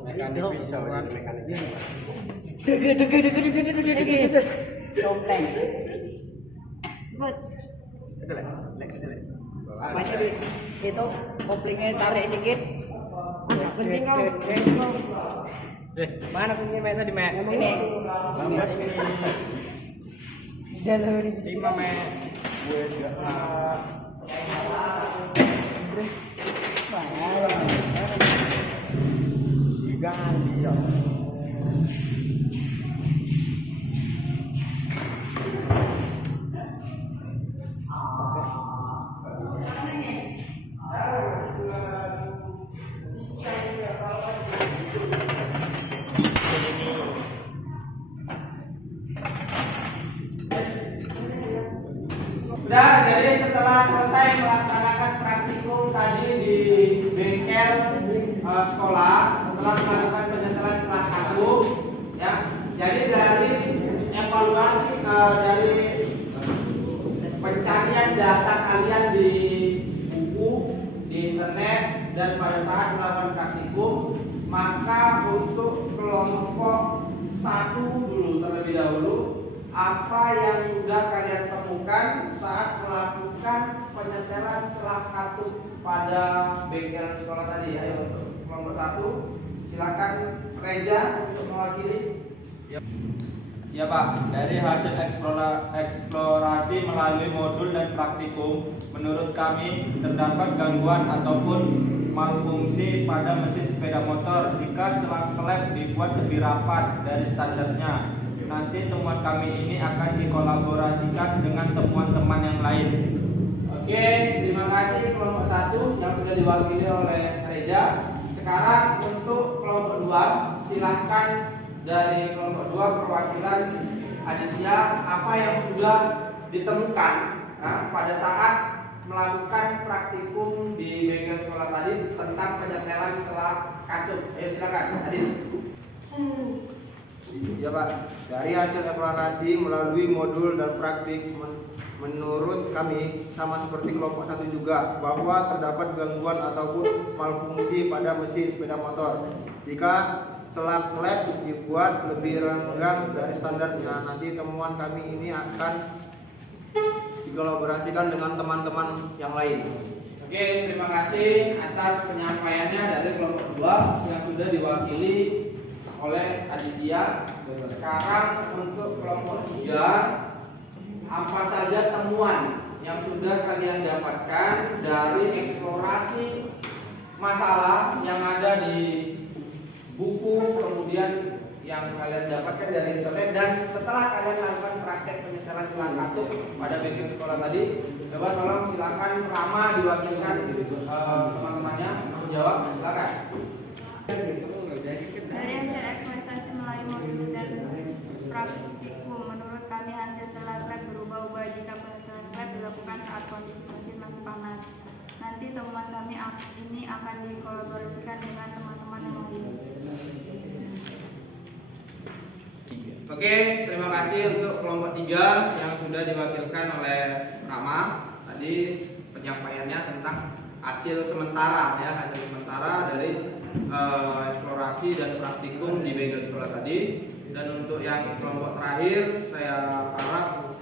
Mekanik pisau ini mekanik. Dege. Sompleng. Buat. Apa sih itu koplingnya tarik sedikit. Penting kau. Mana punya mek tadi mek? Ini. Lambat ini. Jalur 5 mek. Gue ganti ya. Udah, jadi setelah selesai melaksanakan praktikum tadi di bengkel sekolah, setelah melakukan penyetelan celah katup, ya. Jadi dari evaluasi dari pencarian data kalian di buku, di internet, dan pada saat melakukan praktikum, maka untuk kelompok 1 dulu terlebih dahulu, apa yang sudah kalian temukan saat melakukan penyetelan celah katup pada bengkel sekolah tadi? Ayo untuk kelompok 1, silakan Reza untuk mewakili. Yep. Ya Pak, dari hasil eksplorasi melalui modul dan praktikum, menurut kami terdapat gangguan ataupun malfungsi pada mesin sepeda motor jika selang klep dibuat lebih rapat dari standarnya. Nanti temuan kami ini akan dikolaborasikan dengan temuan teman yang lain. Oke, terima kasih kelompok 1 yang sudah diwakili oleh Reza. Sekarang untuk kelompok 2, silahkan dari kelompok 2 perwakilan Aditya, apa yang sudah ditemukan pada saat melakukan praktikum di bengkel sekolah tadi tentang penyetelan selang katup. Ayo silakan, Adit. Ya Pak, dari hasil eksplorasi melalui modul dan praktik menurut kami sama seperti kelompok 1 juga bahwa terdapat gangguan ataupun malfungsi pada mesin sepeda motor jika selang klep dibuat lebih renggang dari standarnya. Nanti temuan kami ini akan dikolaborasikan dengan teman-teman yang lain. Oke, terima kasih atas penyampaiannya dari kelompok 2 yang sudah diwakili oleh Aditya. Sekarang untuk kelompok 3, apa saja temuan yang sudah kalian dapatkan dari eksplorasi masalah yang ada di buku, kemudian yang kalian dapatkan dari internet, dan setelah kalian lakukan praktek penyetelan selang katup pada bengkel sekolah tadi. Coba tolong silakan Rama diwakilkan teman-temannya menjawab, silakan. Dari hasil eksperimentasi melalui modul dan praktikum, menurut kami hasil selang klep berubah-ubah jika penyetelan klep dilakukan saat kondisi mesin masih panas. Nanti temuan kami ini akan dikolaborasikan dengan teman-teman yang lain. Oke, terima kasih untuk kelompok 3 yang sudah diwakilkan oleh Rama. Tadi penyampaiannya tentang hasil sementara dari eksplorasi dan praktikum di bengkel sekolah tadi. Dan untuk yang kelompok terakhir, saya harap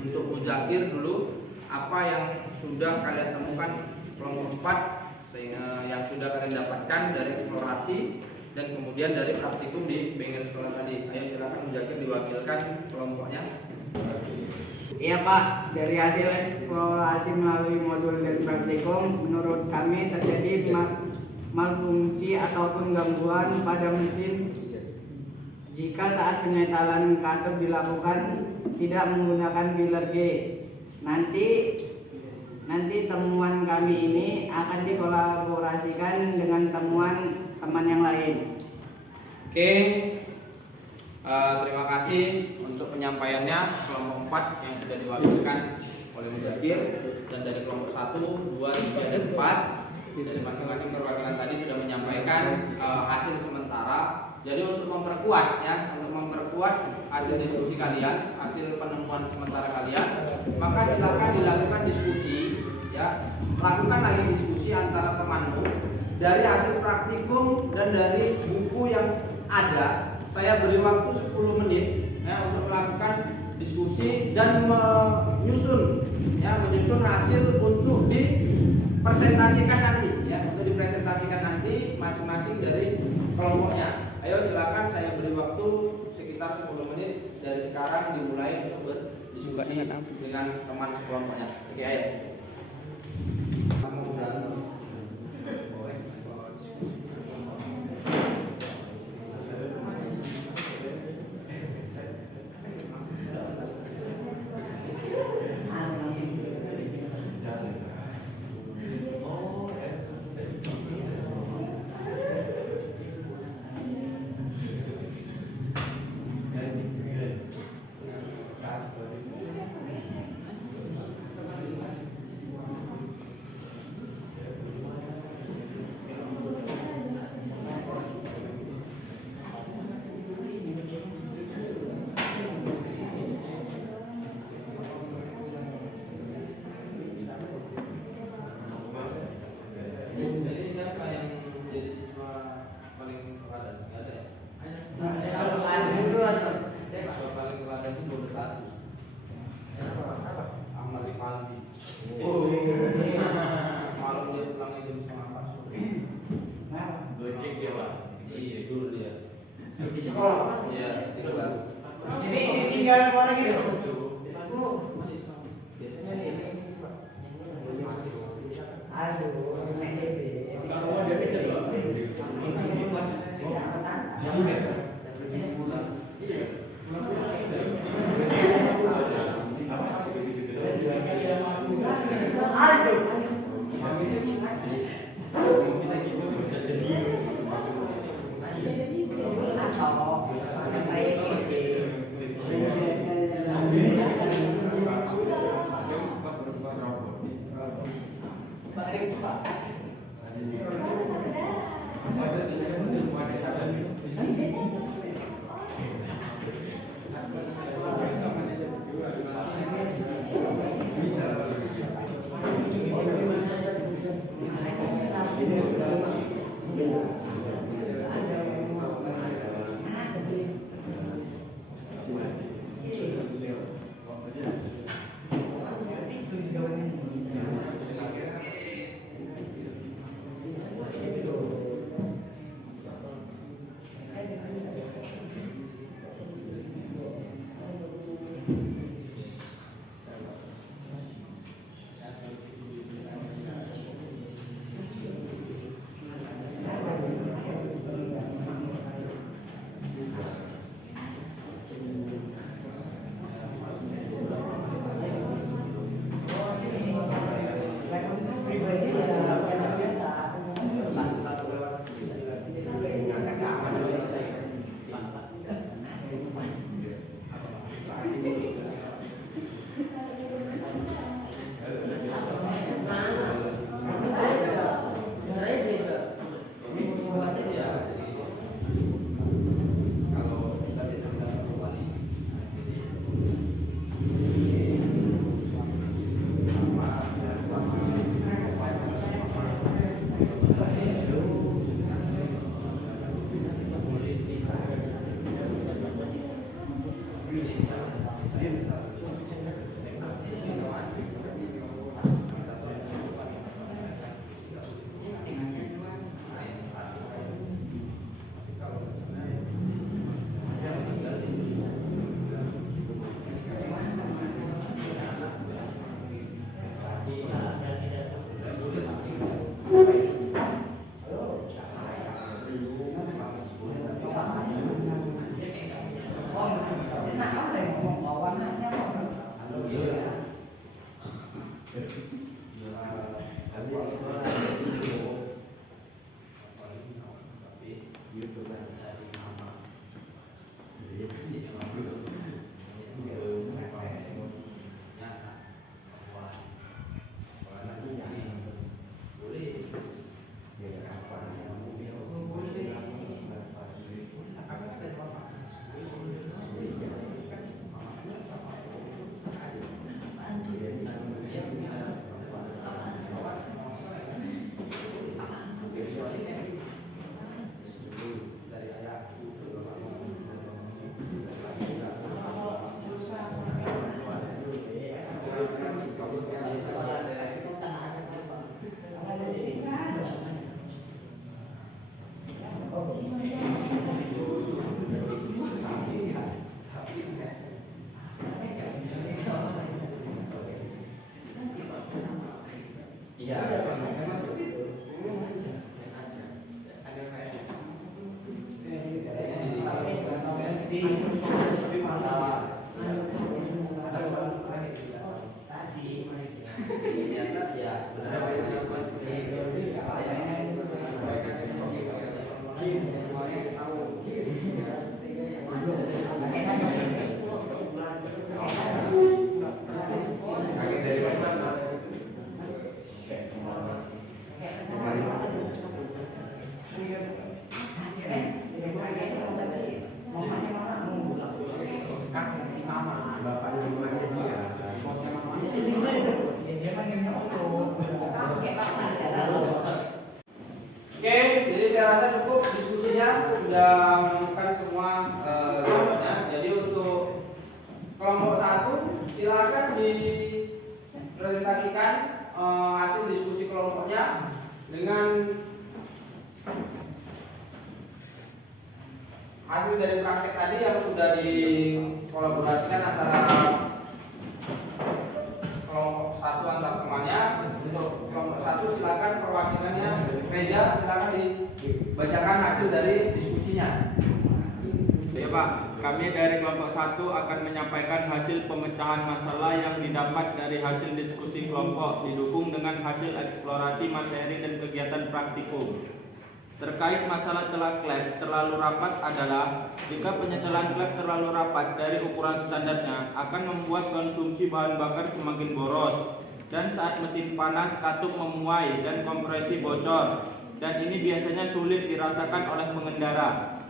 untuk Muzakir dulu, apa yang sudah kalian temukan kelompok 4 yang sudah kalian dapatkan dari eksplorasi dan kemudian dari praktikum di bengkel sekolah tadi. Ayo silakan Muzakir diwakilkan kelompoknya. Iya Pak, dari hasil eksplorasi melalui modul dan praktikum, menurut kami terjadi malfungsi ataupun gangguan pada mesin jika saat penyetelan katup dilakukan tidak menggunakan filler G. Nanti temuan kami ini akan dikolaborasikan dengan temuan teman yang lain. Oke, terima kasih untuk penyampaiannya kelompok 4 yang sudah diwakilkan oleh Muzakir, dan dari kelompok 1, 2, 3, dan 4 dari masing-masing perwakilan tadi sudah menyampaikan hasil sementara. Jadi untuk memperkuat hasil diskusi kalian, hasil penemuan sementara kalian, maka silakan dilakukan diskusi, ya, lakukan lagi diskusi antara temanmu dari hasil praktikum dan dari buku yang ada. Saya beri waktu 10 menit ya, untuk melakukan diskusi dan menyusun hasil untuk dipresentasikan nanti, masing-masing dari kelompoknya. Ayo silakan, saya beri waktu sekitar 10 menit dari sekarang dimulai untuk berdiskusi dengan teman sekelompoknya. Oke, ayo. tinggal orang itu. Biasanya ini Pak. Aduh, Oke, jadi saya rasa cukup diskusinya sudah menemukan semua jawabannya. Jadi untuk kelompok 1 silakan dipresentasikan hasil diskusi kelompoknya dengan hasil dari praktek tadi yang sudah dikolaborasikan antara kelompok 1 antar temannya. Untuk kelompok 1 silakan perwakilannya Reza, silakan dibacakan hasil dari diskusinya. Ya Pak, kami dari kelompok 1 akan menyampaikan hasil pemecahan masalah yang didapat dari hasil diskusi kelompok didukung dengan hasil eksplorasi materi dan kegiatan praktikum. Terkait masalah celah klep terlalu rapat adalah jika penyetelan klep terlalu rapat dari ukuran standarnya akan membuat konsumsi bahan bakar semakin boros dan saat mesin panas katup memuai dan kompresi bocor dan ini biasanya sulit dirasakan oleh pengendara.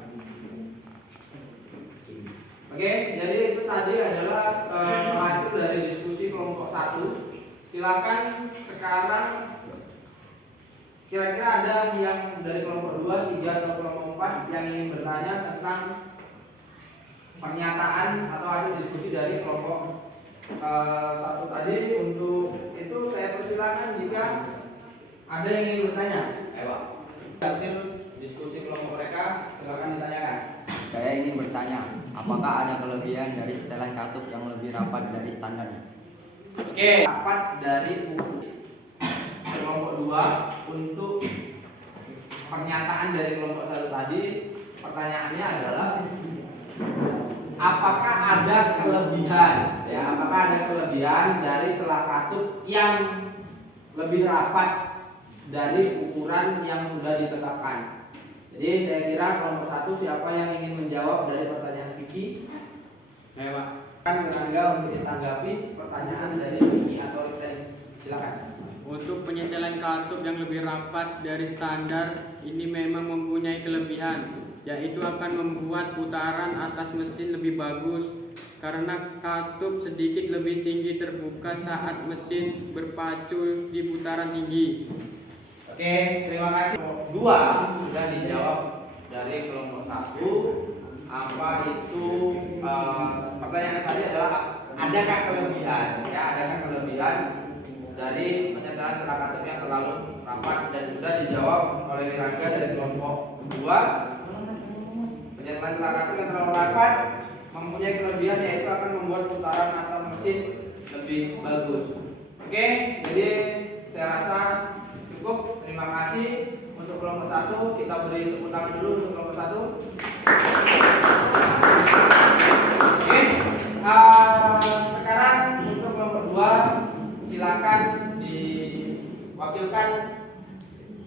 Oke, jadi itu tadi adalah hasil dari diskusi kelompok 1. Silakan sekarang kira-kira ada yang dari kelompok 2, 3 atau kelompok 4 yang ingin bertanya tentang pernyataan atau hasil diskusi dari kelompok 1 tadi. Untuk itu saya persilakan jika ada yang ingin bertanya. Ayo Pak. Hasil diskusi kelompok mereka silakan ditanyakan. Saya ingin bertanya, apakah ada kelebihan dari setelan katup yang lebih rapat dari standarnya? Oke, rapat dari kelompok 2 untuk pernyataan dari kelompok 1 tadi. Pertanyaannya adalah apakah ada kelebihan apakah ada kelebihan dari celah katup yang lebih rapat dari ukuran yang sudah ditetapkan. Jadi saya kira kelompok 1 siapa yang ingin menjawab dari pertanyaan Vicky? Ayo Pak. Kan Rangga untuk ditanggapi pertanyaan dari Vicky atau Riften. Silakan. Untuk penyetelan katup yang lebih rapat dari standar ini memang mempunyai kelebihan, yaitu akan membuat putaran atas mesin lebih bagus karena katup sedikit lebih tinggi terbuka saat mesin berpacu di putaran tinggi. Oke, terima kasih. 2 sudah dijawab dari kelompok 1. Apa itu pertanyaan tadi adalah adakah kelebihan? Adakah kelebihan dari penyetelan celah katup yang terlalu rapat, dan sudah dijawab oleh Rangga dari kelompok 2. Penyetelan celah katup yang terlalu rapat mempunyai kelebihan yaitu akan membuat putaran atas mesin lebih bagus. Oke, jadi saya rasa cukup. Terima kasih untuk kelompok 1. Kita beri tepuk tangan dulu untuk kelompok 1. Oke, sekarang untuk kelompok 2 silakan diwakilkan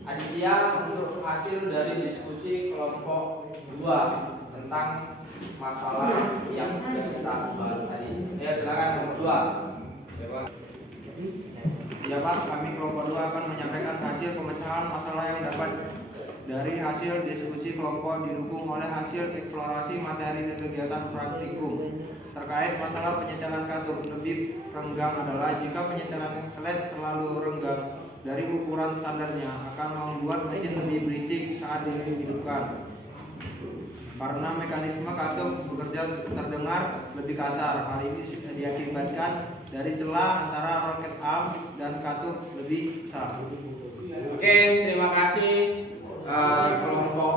Aditya untuk hasil dari diskusi kelompok 2 tentang masalah yang sudah kita bahas tadi. Ya, silakan kelompok 2. Ya Pak, kami kelompok 2 akan menyampaikan hasil pemecahan masalah yang dapat dari hasil diskusi kelompok didukung oleh hasil eksplorasi materi dan kegiatan praktikum. Terkait masalah penyetelan katup lebih renggang adalah jika penyetelan klep terlalu renggang dari ukuran standarnya akan membuat mesin lebih berisik saat dihidupkan. Karena mekanisme katup bekerja terdengar lebih kasar. Hal ini diakibatkan dari celah antara roket arm dan katup lebih besar. Oke, terima kasih kelompok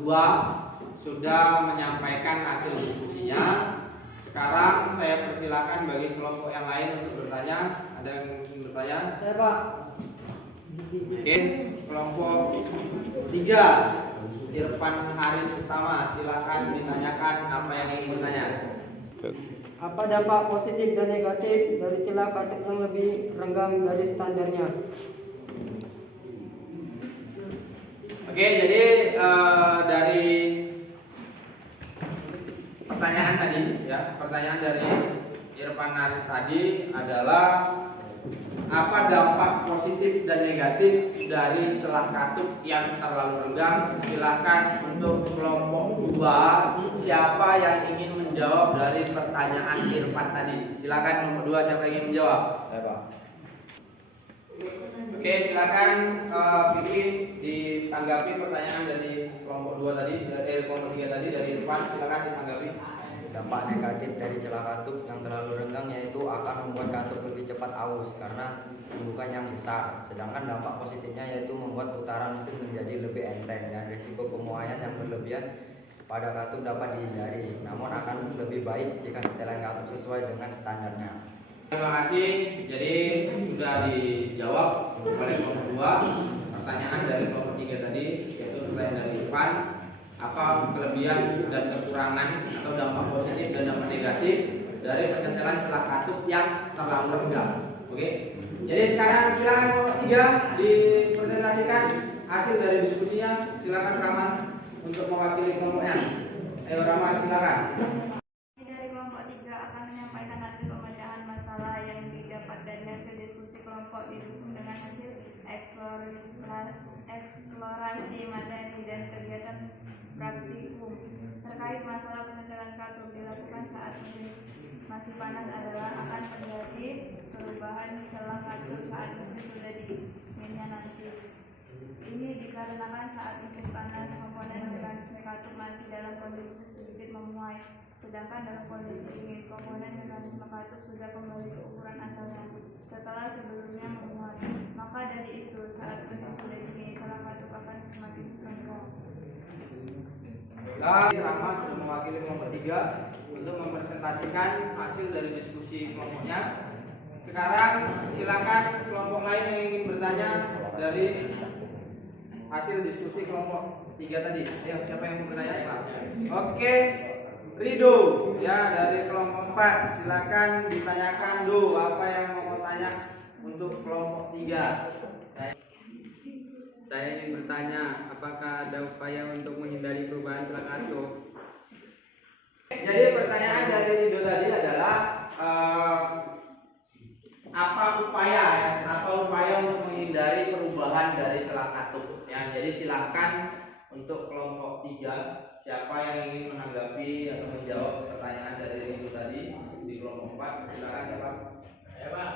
2 sudah menyampaikan hasil diskusinya. Sekarang saya persilakan bagi kelompok yang lain untuk bertanya. Ada yang ingin bertanya? Saya Pak. Oke, kelompok 3 Irfan Haris Utama, silakan ditanyakan apa yang ingin bertanya. Apa dampak positif dan negatif dari celah katup yang lebih renggang dari standarnya? Oke, jadi dari pertanyaan tadi, pertanyaan dari Irfan Haris tadi adalah apa dampak positif dan negatif dari celah katup yang terlalu renggang? Silakan untuk kelompok 2 siapa yang ingin menjawab dari pertanyaan Irfan tadi? Silakan kelompok 2 siapa yang ingin menjawab? Saya Pak. Oke, silakan Vicky ditanggapi pertanyaan dari kelompok 2 tadi, dari kelompok 3 tadi dari Irfan, silakan ditanggapi. Dampak negatif dari celah katup yang terlalu renggang yaitu akan membuat katup lebih cepat aus karena gundukan yang besar. Sedangkan dampak positifnya yaitu membuat putaran mesin menjadi lebih enteng dan risiko pemuaian yang berlebihan pada katup dapat dihindari, namun akan lebih baik jika setelan katup sesuai dengan standarnya. Terima kasih. Jadi sudah dijawab oleh kelompok 2 pertanyaan dari kelompok 3 tadi, yaitu pertanyaan dari Ivan. Apa kelebihan dan kekurangan atau dampak positif dan dampak negatif dari penyetelan celah katup yang terlalu rendah? Oke. Jadi sekarang silakan kelompok 3 dipresentasikan hasil dari diskusinya. Silakan Rahman untuk mewakili kelompoknya. Ayo Rahman, silakan. Dari kelompok 3 akan menyampaikan hasil pemecahan masalah yang didapat dari hasil diskusi kelompok didukung dengan hasil eksplorasi materi dan kegiatan praktikum. Terkait masalah penyetelan katup dilakukan saat mesin masih panas adalah akan terjadi perubahan celah katup saat mesin sudah dinginnya nanti. Ini dikarenakan saat mesin panas komponen mekanisme katup masih dalam kondisi sedikit memuai, sedangkan dalam kondisi dingin komponen mekanisme katup sudah kembali ke ukuran asalnya setelah sebelumnya memuai. Maka dari itu saat mesin sudah dingin celah katup akan semakin renggang. Rahman sudah mewakili kelompok 3 untuk mempresentasikan hasil dari diskusi kelompoknya. Sekarang silakan kelompok lain yang ingin bertanya dari hasil diskusi kelompok 3 tadi. Ayo, siapa yang mau bertanya? Oke, Rido ya dari kelompok 4. Silakan ditanyakan Do, apa yang mau tanya untuk kelompok 3. Saya ingin bertanya, apakah ada upaya untuk menghindari perubahan celah katup? Jadi pertanyaan dari Rido tadi adalah apa upaya untuk menghindari perubahan dari celah katup? Ya, jadi silakan untuk kelompok 3 siapa yang ingin menanggapi atau menjawab pertanyaan dari Rido tadi di kelompok 4? Silakan ya Pak. Ya Pak.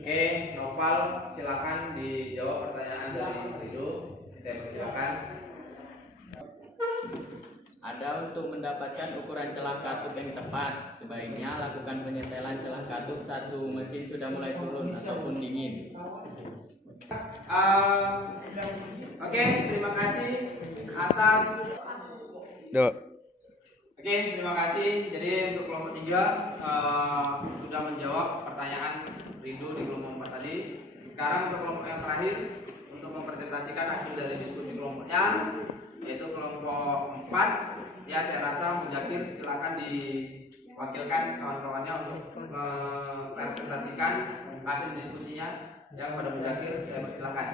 Oke, Noval, silakan dijawab pertanyaan dari Rido. Saya persilakan. Ada untuk mendapatkan ukuran celah katup yang tepat, sebaiknya lakukan penyetelan celah katup saat suhu mesin sudah mulai turun ataupun dingin. Oke, terima kasih atas. Oke, terima kasih. Jadi untuk kelompok 3 sudah menjawab pertanyaan Rido di kelompok 4 tadi. Sekarang untuk kelompok yang terakhir untuk mempresentasikan hasil dari diskusi kelompoknya, yaitu kelompok 4. Ya, saya rasa Mujakir silakan diwakilkan kawan-kawannya untuk mempresentasikan hasil diskusinya. Ya, pada Mujakir saya persilakan.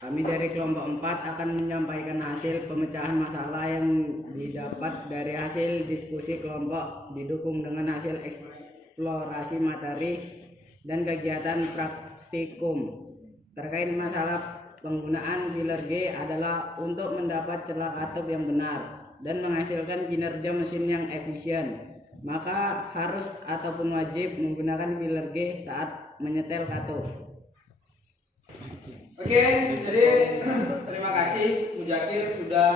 Kami dari kelompok 4 akan menyampaikan hasil pemecahan masalah yang didapat dari hasil diskusi kelompok didukung dengan hasil eksplorasi materi dan kegiatan praktikum. Terkait masalah penggunaan filler G adalah untuk mendapat celah katup yang benar dan menghasilkan kinerja mesin yang efisien. Maka harus ataupun wajib menggunakan filler G saat menyetel katup. Oke, jadi terima kasih Mujakir sudah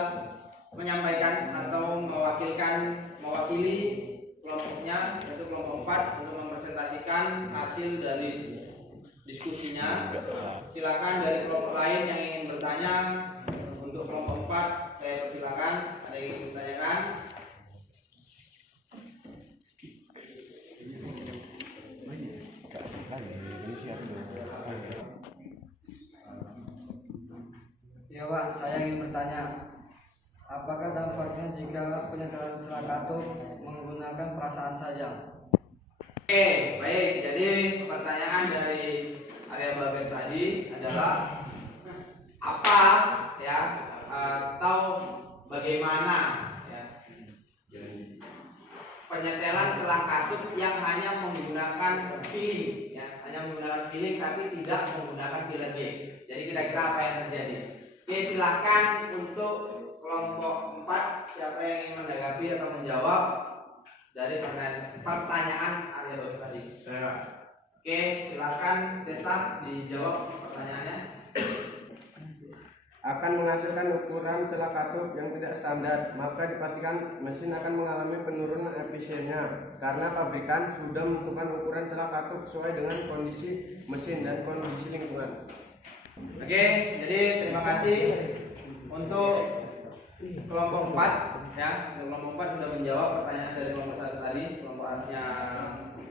menyampaikan atau mewakili kelompoknya, yaitu kelompok 4 untuk mempresentasikan hasil dari diskusinya. Silakan dari kelompok lain yang ingin bertanya untuk kelompok 4, saya persilakan. Ada yang ingin bertanyakan? Ya Pak, saya ingin bertanya, apakah dampaknya jika penyetelan celah katup menggunakan perasaan saja? Oke, baik. Jadi pertanyaan dari Arya Bagas tadi adalah apa ya atau bagaimana ya penyetelan celah katup yang hanya menggunakan feeling ya, hanya menggunakan feeling tapi tidak menggunakan filler G. Jadi kira-kira apa yang terjadi? Oke, silakan untuk kelompok 4 siapa yang ingin menanggapi atau menjawab dari pertanyaan Arya Bagas tadi. Oke, silakan Deta dijawab pertanyaannya. Akan menghasilkan ukuran celah katup yang tidak standar, maka dipastikan mesin akan mengalami penurunan efisiennya karena pabrikan sudah menentukan ukuran celah katup sesuai dengan kondisi mesin dan kondisi lingkungan. Oke, jadi terima kasih untuk kelompok 4 ya, kelompok 4 sudah menjawab pertanyaan dari kelompok 1 tadi, kelompok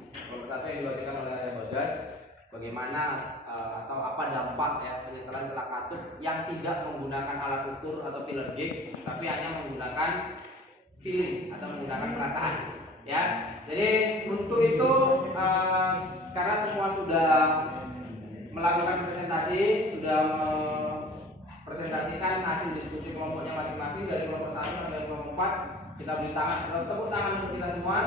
kelompok 1 yang diwakilkan oleh Bagas. Bagaimana atau apa dampak ya penyetelan celah katup yang tidak menggunakan alat ukur atau filler gauge, tapi hanya menggunakan feeling atau menggunakan perasaan ya. Jadi untuk itu sekarang semua sudah melakukan presentasi, sudah presentasikan hasil diskusi kelompoknya masing-masing dari kelompok 1 sampai kelompok 4. Kita beri tepuk tangan untuk kita semua.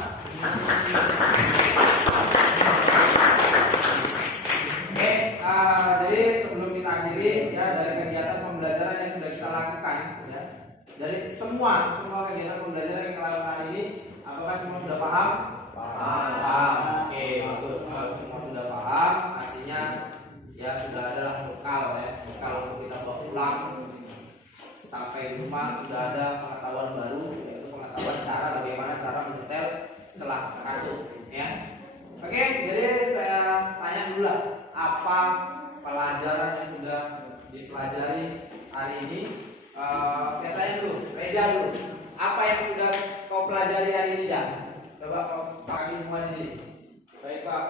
Oke, jadi sebelum kita akhiri ya, dari kegiatan pembelajaran yang sudah kita lakukan ya, dari semua kegiatan pembelajaran yang kita lakukan hari ini, apakah semua sudah paham? Paham. Oke, bagus. Kalau semua sudah paham, artinya ya sudah adalah bekal ya, bekal untuk kita bawa pulang sampai di rumah, sudah ada pengetahuan baru, yaitu pengetahuan bagaimana cara menyetel celah katup ya. Oke, jadi saya tanya dulu lah, apa pelajaran yang sudah dipelajari hari ini? Saya tanya dulu, Reja dulu, apa yang sudah kau pelajari hari ini, Jan? Coba kau kami semua di sini. Baik Pak.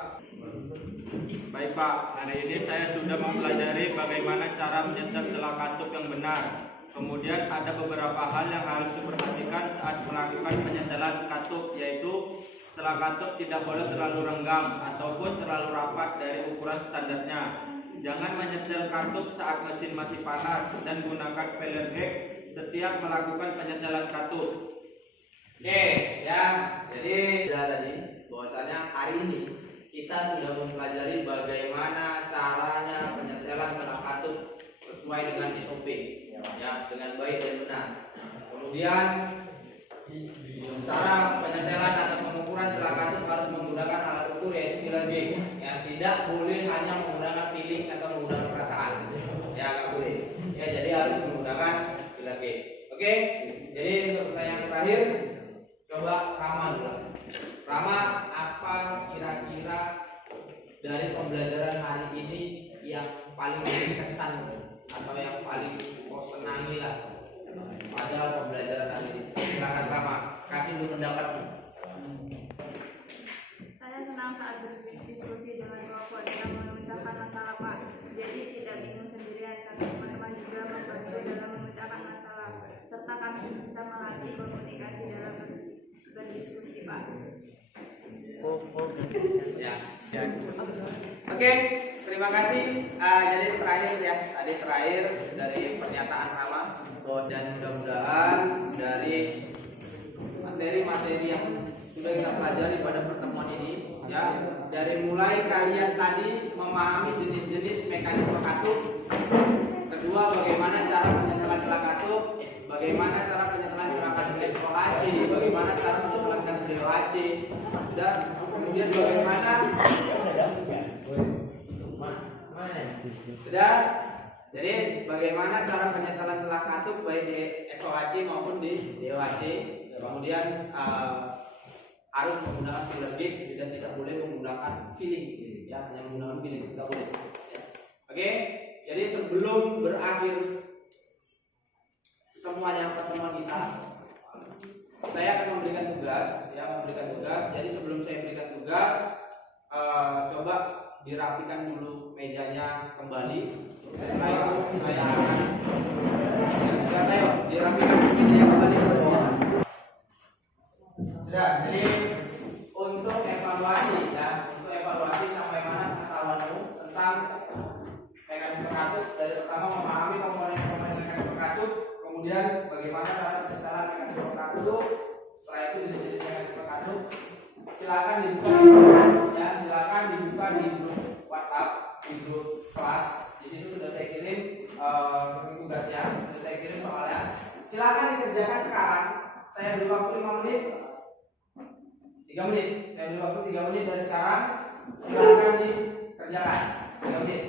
Baik Pak, hari ini saya sudah mempelajari bagaimana cara menyetel celah katup yang benar. Kemudian ada beberapa hal yang harus diperhatikan saat melakukan penyetelan katup, yaitu celah katup tidak boleh terlalu renggang ataupun terlalu rapat dari ukuran standarnya. Jangan menyetel katup saat mesin masih panas dan gunakan filler gauge setiap melakukan penyetelan katup. Oke, ya. Jadi tadi bahwasanya hari ini kita sudah mempelajari bagaimana caranya penyetelan celah katup sesuai dengan SOP ya, dengan baik dan benar. Kemudian cara penyetelan atau pengukuran celah katup harus menggunakan alat ukur yaitu filler gauge ya, tidak boleh hanya menggunakan feeling atau menggunakan perasaan ya, nggak boleh ya, jadi harus menggunakan filler gauge. Oke, jadi untuk pertanyaan terakhir, coba Rama dulu. Rama, apa kira-kira dari pembelajaran hari ini yang paling berkesan atau yang paling kau senangi lah pada pembelajaran hari ini? Silakan Rama, kasih dulu pendapatmu. Saya senang saat berdiskusi dengan kelompok dalam memecahkan masalah Pak. Jadi tidak bingung sendirian, karena teman-teman juga membantu dalam memecahkan masalah, serta kami bisa melatih komunikasi dalam berdiskusi Pak. Ya. Oke, terima kasih. Jadi terakhir ya, tadi terakhir dari pernyataan Rama, dan mudah-mudahan dari materi-materi yang sudah kita pelajari pada pertemuan ini ya, dari mulai kalian tadi memahami jenis-jenis mekanisme katup, kedua bagaimana cara penyetelan celah katup, bagaimana cara penyetelan celah katup SOHC, bagaimana cara penyetelan katup DOHC, dan kemudian bagaimana sudah, jadi bagaimana cara penyetelan celah katup baik di SOHC maupun di DOHC. Kemudian harus menggunakan filler gauge dan tidak boleh menggunakan feeling ya, hanya menggunakan feeling, tidak boleh ya. Oke, jadi sebelum berakhir semuanya pertemuan kita, saya akan memberikan tugas ya, jadi sebelum saya berikan tugas, coba dirapikan dulu mejanya kembali. Setelah itu saya akan dirapikan mejanya kembali. Ya, jadi untuk evaluasi ya, sampai mana pengetahuanmu tentang mekanisme katup, dari pertama memahami komponen-komponen mekanisme katup, kemudian bagaimana cara penyetelan mekanisme katup, setelah itu jenis mekanisme katup. Silakan dibuka di grup WhatsApp, di grup kelas. Di situ sudah saya kirim tugasnya, sudah saya kirim soalnya. Silakan dikerjakan sekarang. Saya beri waktu 5 menit. 3 menit. Saya beri waktu 3 menit dari sekarang. Silakan dikerjakan 3 menit.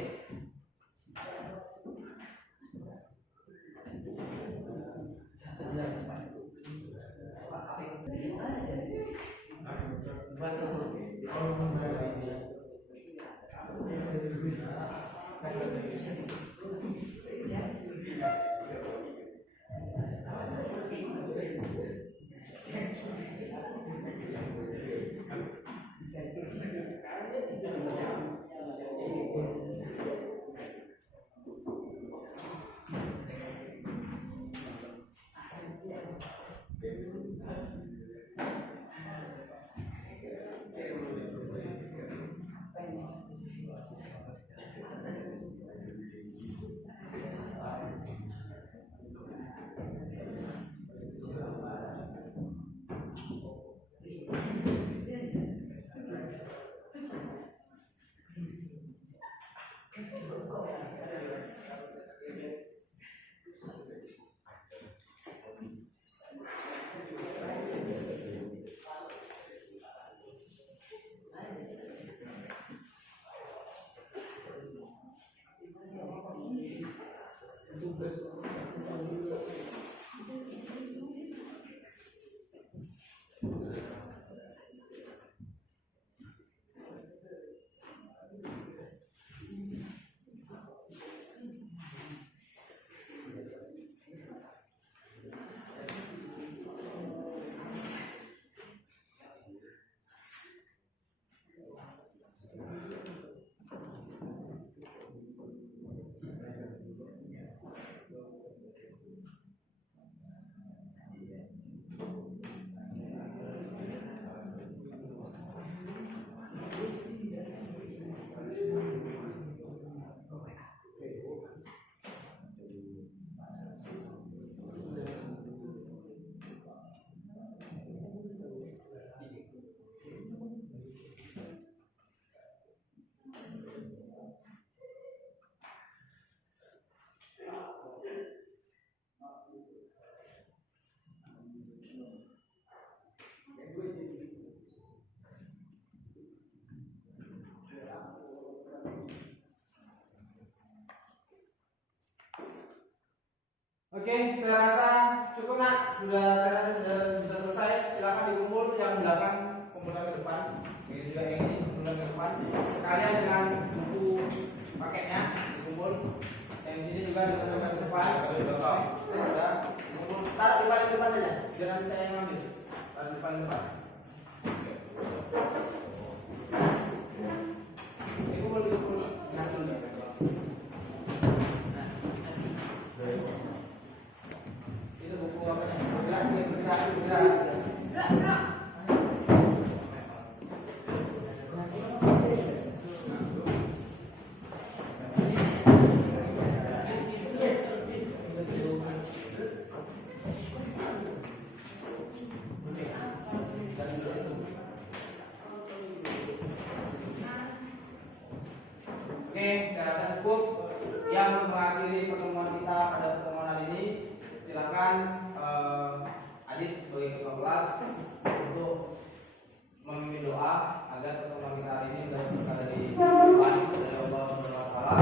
Oke, saya rasa cukup nak. Saya rasa sudah bisa selesai. Silakan dikumpul yang belakang, kumpulkan ke depan. Begitu juga yang ini, kumpulkan ke depan. Sekalian dengan buku paketnya dikumpul. Yang di sini juga dikumpulkan ke depan. Sudah dikumpul. Taruh di paling depan aja. Jangan saya yang ambil. Taruh di paling depan. Dikumpul. Nah, itu buku apa ya? Bergerak. Oke, saya rasa cukup. Yang mengakhiri pertemuan kita pada pertemuan hari ini, silakan Adit sebagai ketua kelas untuk memimpin doa agar pertemuan kita hari ini berkah dari Tuhan, dari Allah Subhanahu wa taala.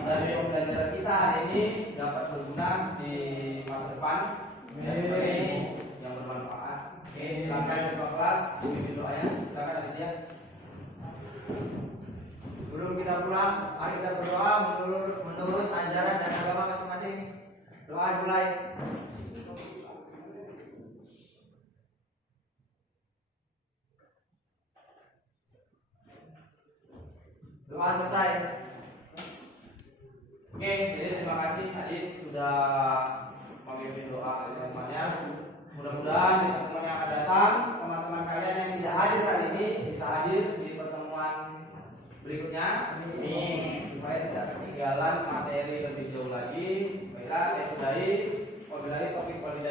Dari pembelajaran kita hari ini dapat berguna di masa depan dan sebagai yang bermanfaat. Oke, silakan ketua kelas memimpin doanya. Silakan Aditya. Sebelum kita pulang, mari kita berdoa menurut ajaran dan agama masing-masing. Doa dimulai. Doa selesai. Oke, jadi terima kasih Adit sudah memimpin doa teman-temannya. Mudah-mudahan di pertemuan yang akan datang teman-teman kalian yang tidak hadir hari ini bisa hadir di pertemuan berikutnya. Supaya tidak ketinggalan materi lebih jauh lagi. Baiklah, saya sudahi. Wabillahi taufiq wal